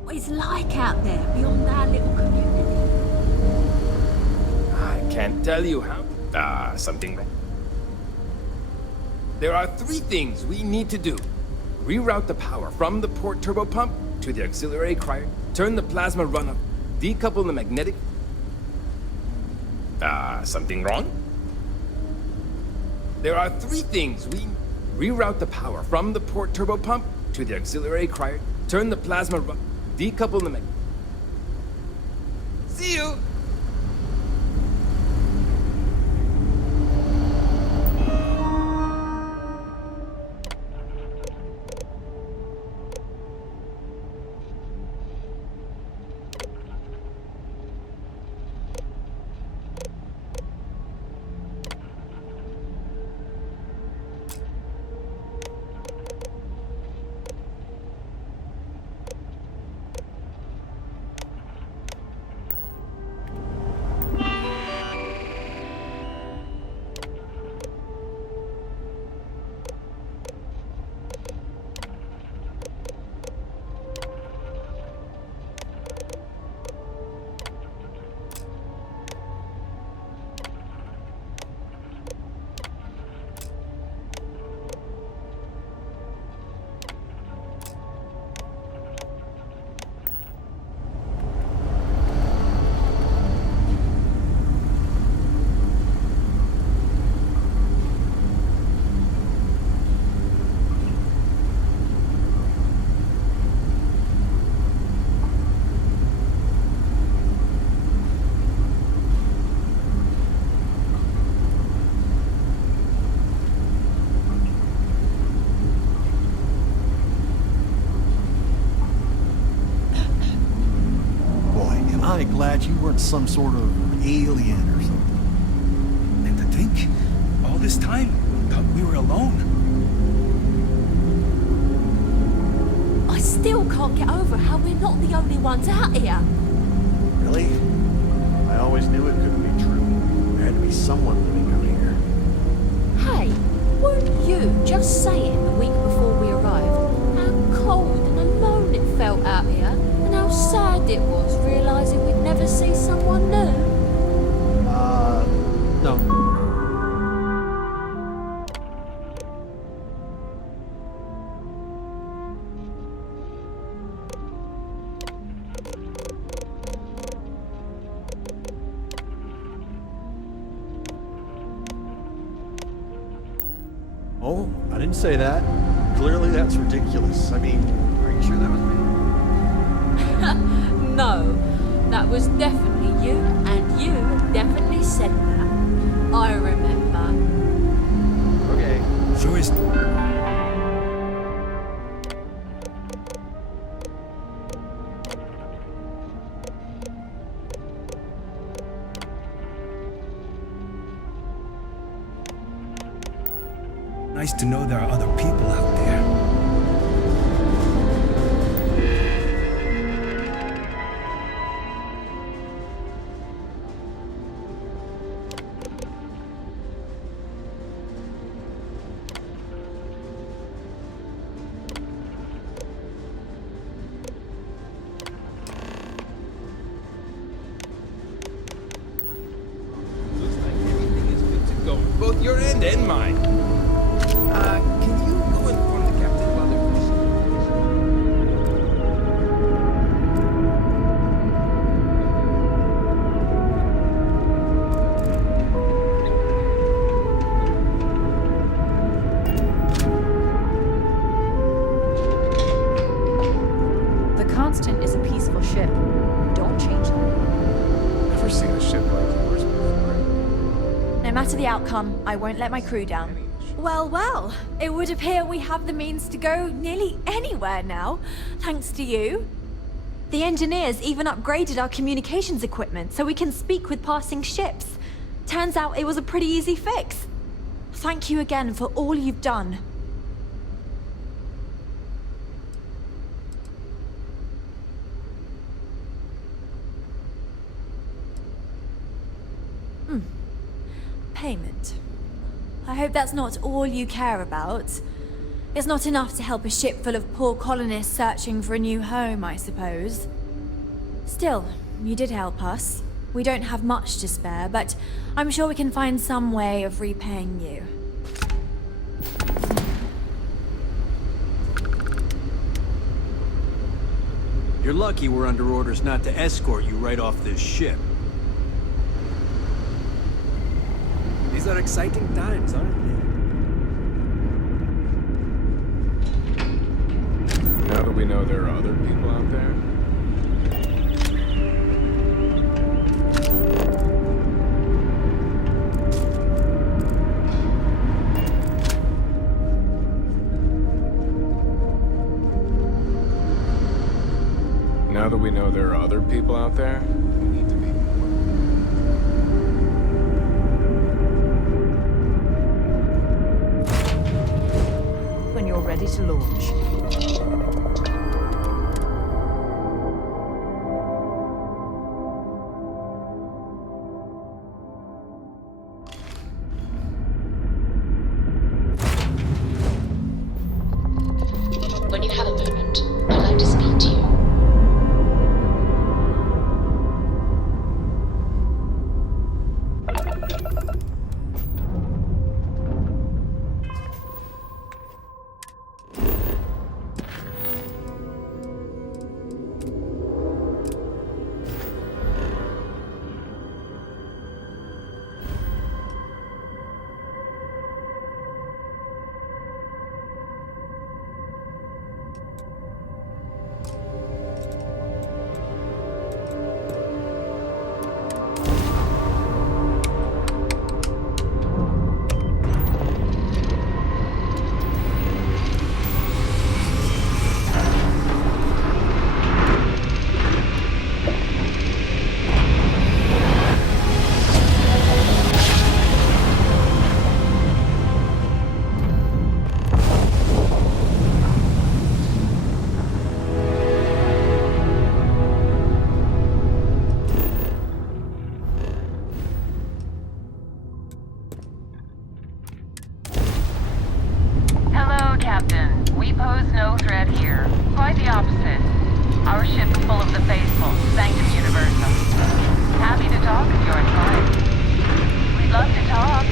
What it's like out there beyond our little community. I can't tell you how... something wrong. There are 3 things we need to do. Reroute the power from the port turbopump to the auxiliary cryo. Turn the plasma runoff. Decouple the magnetic... something wrong? There are 3 things we... Reroute the power from the port turbopump to the auxiliary cryo. Turn the plasma run... Decouple the mag... See you! I'm glad you weren't some sort of alien or something. And to think, all this time, thought we were alone. I still can't get over how we're not the only ones out here. Really? I always knew it couldn't be true. There had to be someone living out here. Hey, weren't you just saying the week before we arrived how cold and alone it felt out here, and how sad it was realizing we'd never see someone new? No. Oh, I didn't say that. Clearly that's ridiculous. I mean, are you sure that was me? No, that was definitely you, and you definitely said that. I remember. Okay. Sure is. Nice to know there are other people out there. Looks like everything is good to go, both your end and mine. Can you go in front matter the outcome, I won't let my crew down. Well, well, it would appear we have the means to go nearly anywhere now, thanks to you. The engineers even upgraded our communications equipment so we can speak with passing ships. Turns out it was a pretty easy fix. Thank you again for all you've done. Payment. I hope that's not all you care about. It's not enough to help a ship full of poor colonists searching for a new home, I suppose. Still, you did help us. We don't have much to spare, but I'm sure we can find some way of repaying you. You're lucky we're under orders not to escort you right off this ship. These are exciting times, aren't they? Now that we know there are other people out there. Now that we know there are other people out there, we need to be When you're ready to launch. When you have a moment, I'd like to speak to you. Captain. We pose no threat here. Quite the opposite. Our ship is full of the faithful, Sanctum Universum. Happy to talk if you're inclined. We'd love to talk.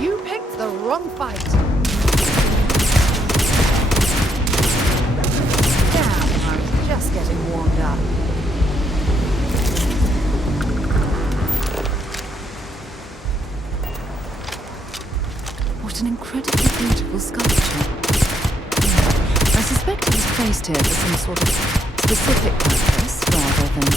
You picked the wrong fight. Damn, I'm just getting warmed up. What an incredibly beautiful sculpture. I suspect it was placed here for some sort of specific purpose rather than...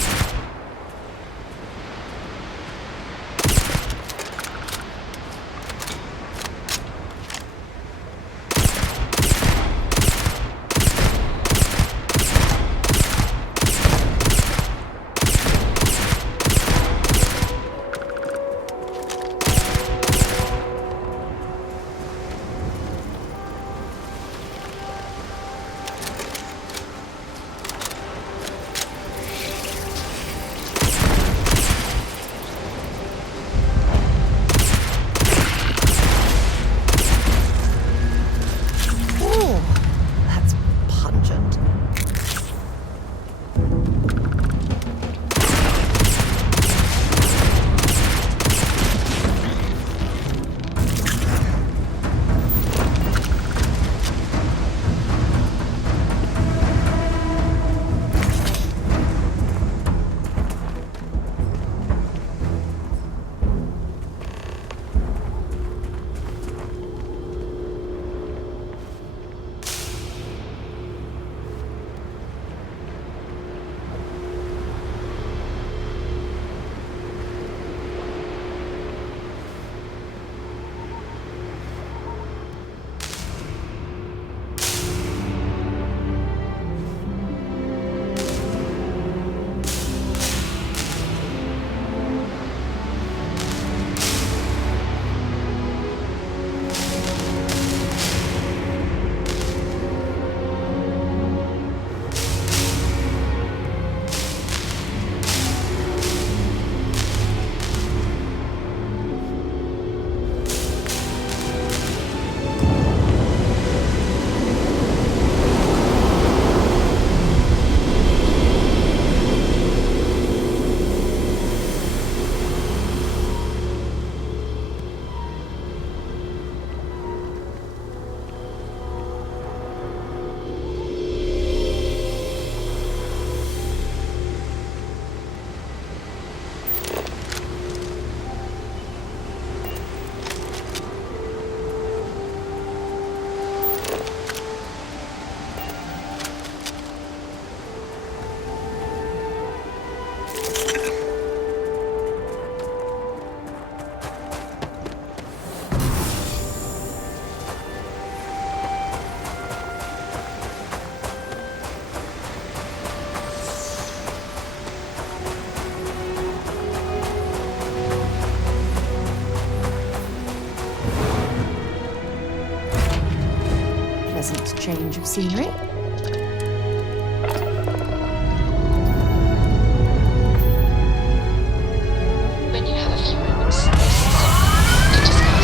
pleasant change of scenery. When you have a few moments, to discuss.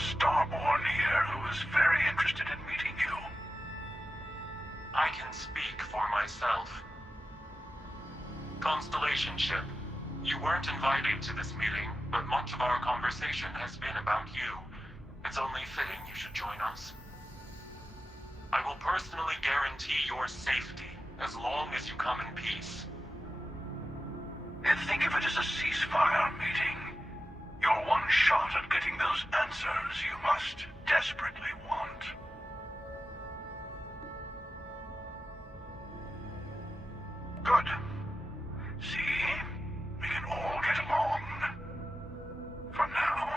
Starborn here who is very interested in meeting you. I can speak for myself. Constellation ship, you weren't invited to this meeting, but much of our conversation has been about you. It's only fitting you should join us. I will personally guarantee your safety as long as you come in peace. And think of it as a ceasefire meeting. Your one shot at getting those answers you must desperately want. Good. See? We can all get along. For now.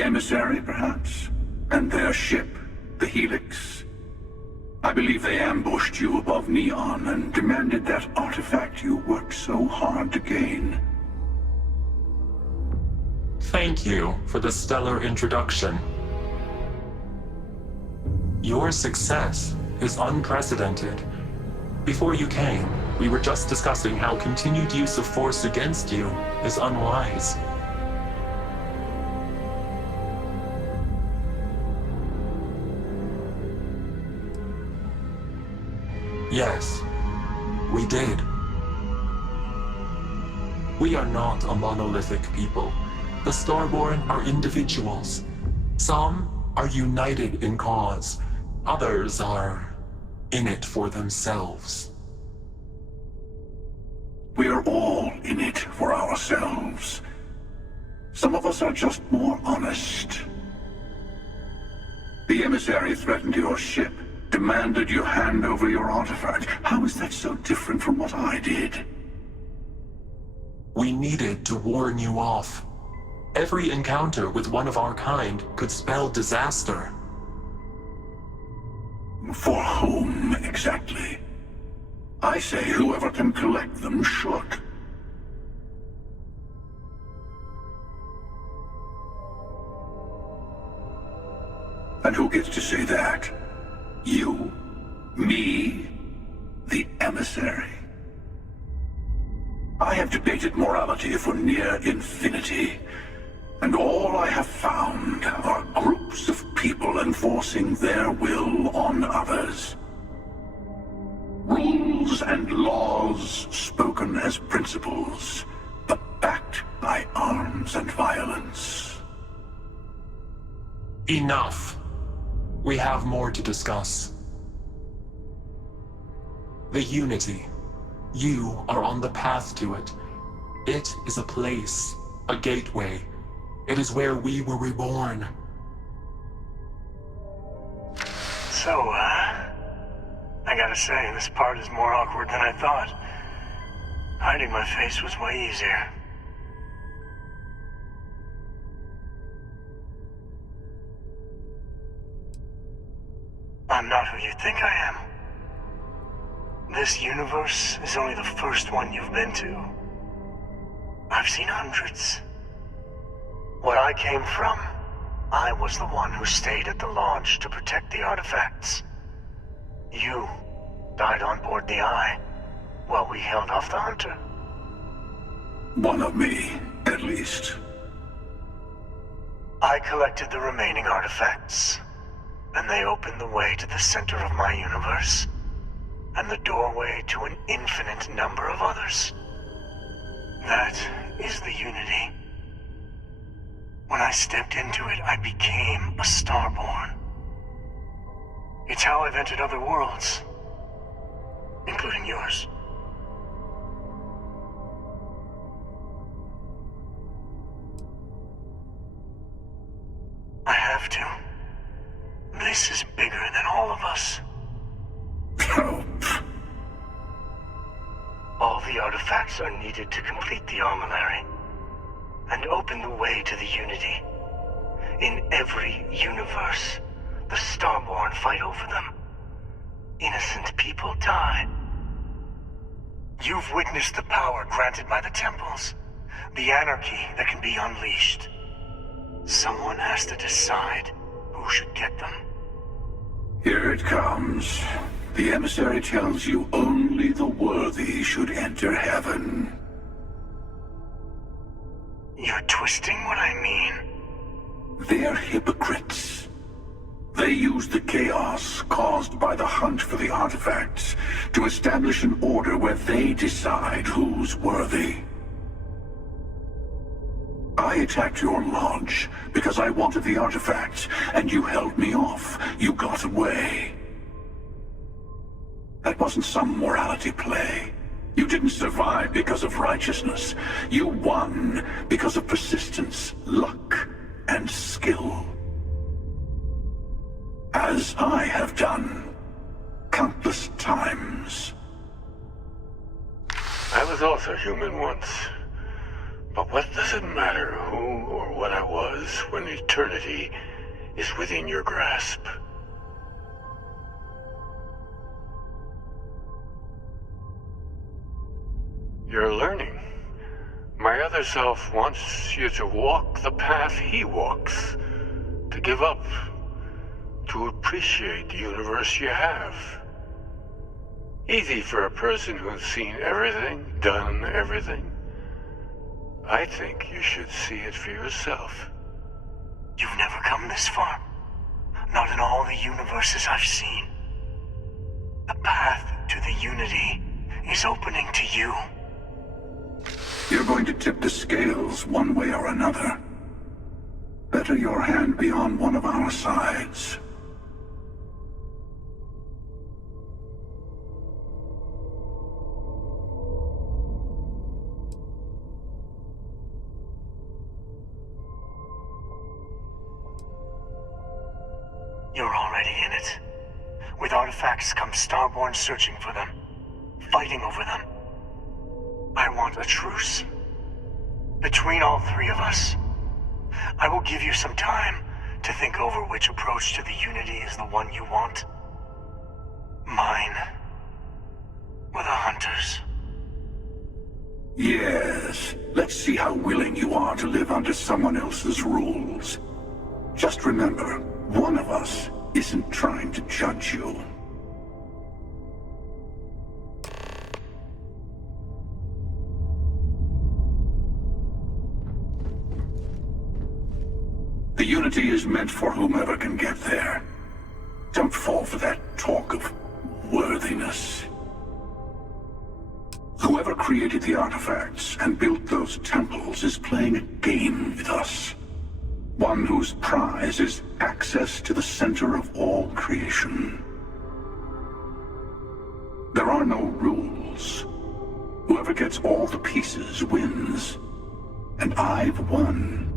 The emissary, perhaps? And their ship, the Helix? I believe they ambushed you above Neon and demanded that artifact you worked so hard to gain. Thank you for the stellar introduction. Your success is unprecedented. Before you came, we were just discussing how continued use of force against you is unwise. Yes, we did. We are not a monolithic people. The Starborn are individuals. Some are united in cause. Others are in it for themselves. We are all in it for ourselves. Some of us are just more honest. The emissary threatened your ship, demanded you hand over your artifact. How is that so different from what I did? We needed to warn you off. Every encounter with one of our kind could spell disaster. For whom, exactly? I say whoever can collect them should. And who gets to say that? You? Me? The emissary? I have debated morality for near infinity, and all I have found are groups of people enforcing their will on others. Rules and laws spoken as principles, but backed by arms and violence. Enough. We have more to discuss. The Unity. You are on the path to it. It is a place, a gateway. It is where we were reborn. So, I gotta say, this part is more awkward than I thought. Hiding my face was way easier. I'm not who you think I am. This universe is only the first one you've been to. I've seen hundreds. Where I came from, I was the one who stayed at the launch to protect the artifacts. You died on board the Eye, while we held off the Hunter. One of me, at least. I collected the remaining artifacts, and they opened the way to the center of my universe, and the doorway to an infinite number of others. That is the Unity. When I stepped into it, I became a Starborn. It's how I've entered other worlds, including yours. I have to. This is bigger than all of us. All the artifacts are needed to complete the armillary and open the way to the Unity. In every universe, the Starborn fight over them. Innocent people die. You've witnessed the power granted by the temples, the anarchy that can be unleashed. Someone has to decide who should get them. Here it comes. The emissary tells you only the worthy should enter heaven. You're twisting what I mean. They're hypocrites. They use the chaos caused by the hunt for the artifacts to establish an order where they decide who's worthy. I attacked your launch because I wanted the artifacts, and you held me off. You got away. That wasn't some morality play. You didn't survive because of righteousness. You won because of persistence, luck, and skill. As I have done countless times. I was also human once. But what does it matter who or what I was when eternity is within your grasp? You're learning. My other self wants you to walk the path he walks, to give up, to appreciate the universe you have. Easy for a person who's seen everything, done everything. I think you should see it for yourself. You've never come this far. Not in all the universes I've seen. The path to the Unity is opening to you. You're going to tip the scales one way or another. Better your hand be on one of our sides. You're already in it. With artifacts comes Starborn searching for them, fighting over them. I want a truce. Between all three of us. I will give you some time to think over which approach to the Unity is the one you want. Mine. Or the Hunters. Yes. Let's see how willing you are to live under someone else's rules. Just remember, one of us isn't trying to judge you. The Unity is meant for whomever can get there. Don't fall for that talk of worthiness. Whoever created the artifacts and built those temples is playing a game with us. One whose prize is access to the center of all creation. There are no rules. Whoever gets all the pieces wins. And I've won.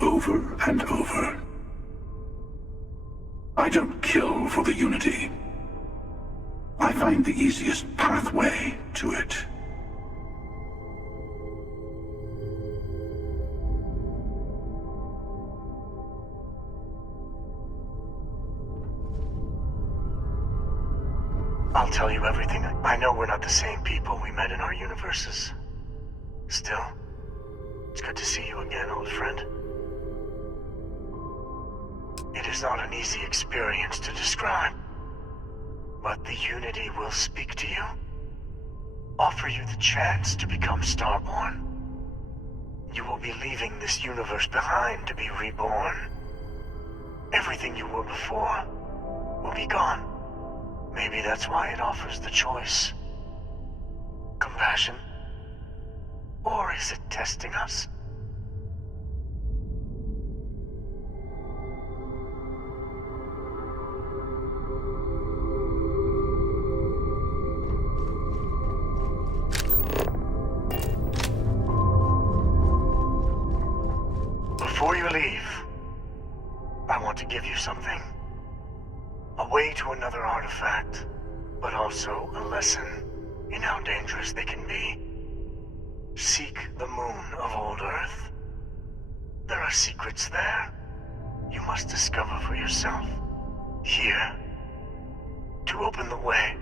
Over and over. I don't kill for the Unity. I find the easiest pathway to it. I'll tell you everything. I know we're not the same people we met in our universes. Still, it's good to see you again, old friend. It is not an easy experience to describe, but the Unity will speak to you, offer you the chance to become Starborn. You will be leaving this universe behind to be reborn. Everything you were before will be gone. Maybe that's why it offers the choice. Compassion? Or is it testing us? Before you leave, I want to give you something. A way to another artifact, but also a lesson in how dangerous they can be. Seek the moon of old Earth. There are secrets there you must discover for yourself. Here, to open the way.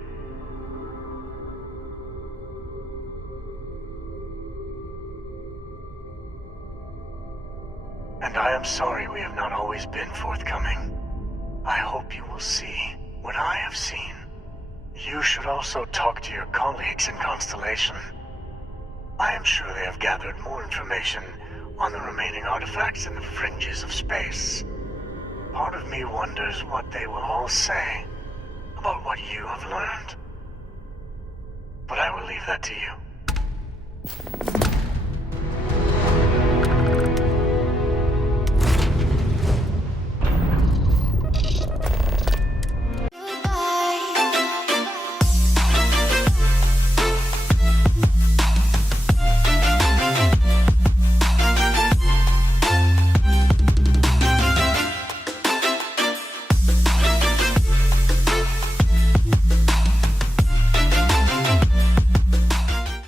And I am sorry we have not always been forthcoming. I hope you will see what I have seen. You should also talk to your colleagues in Constellation. I am sure they have gathered more information on the remaining artifacts in the fringes of space. Part of me wonders what they will all say about what you have learned. But I will leave that to you.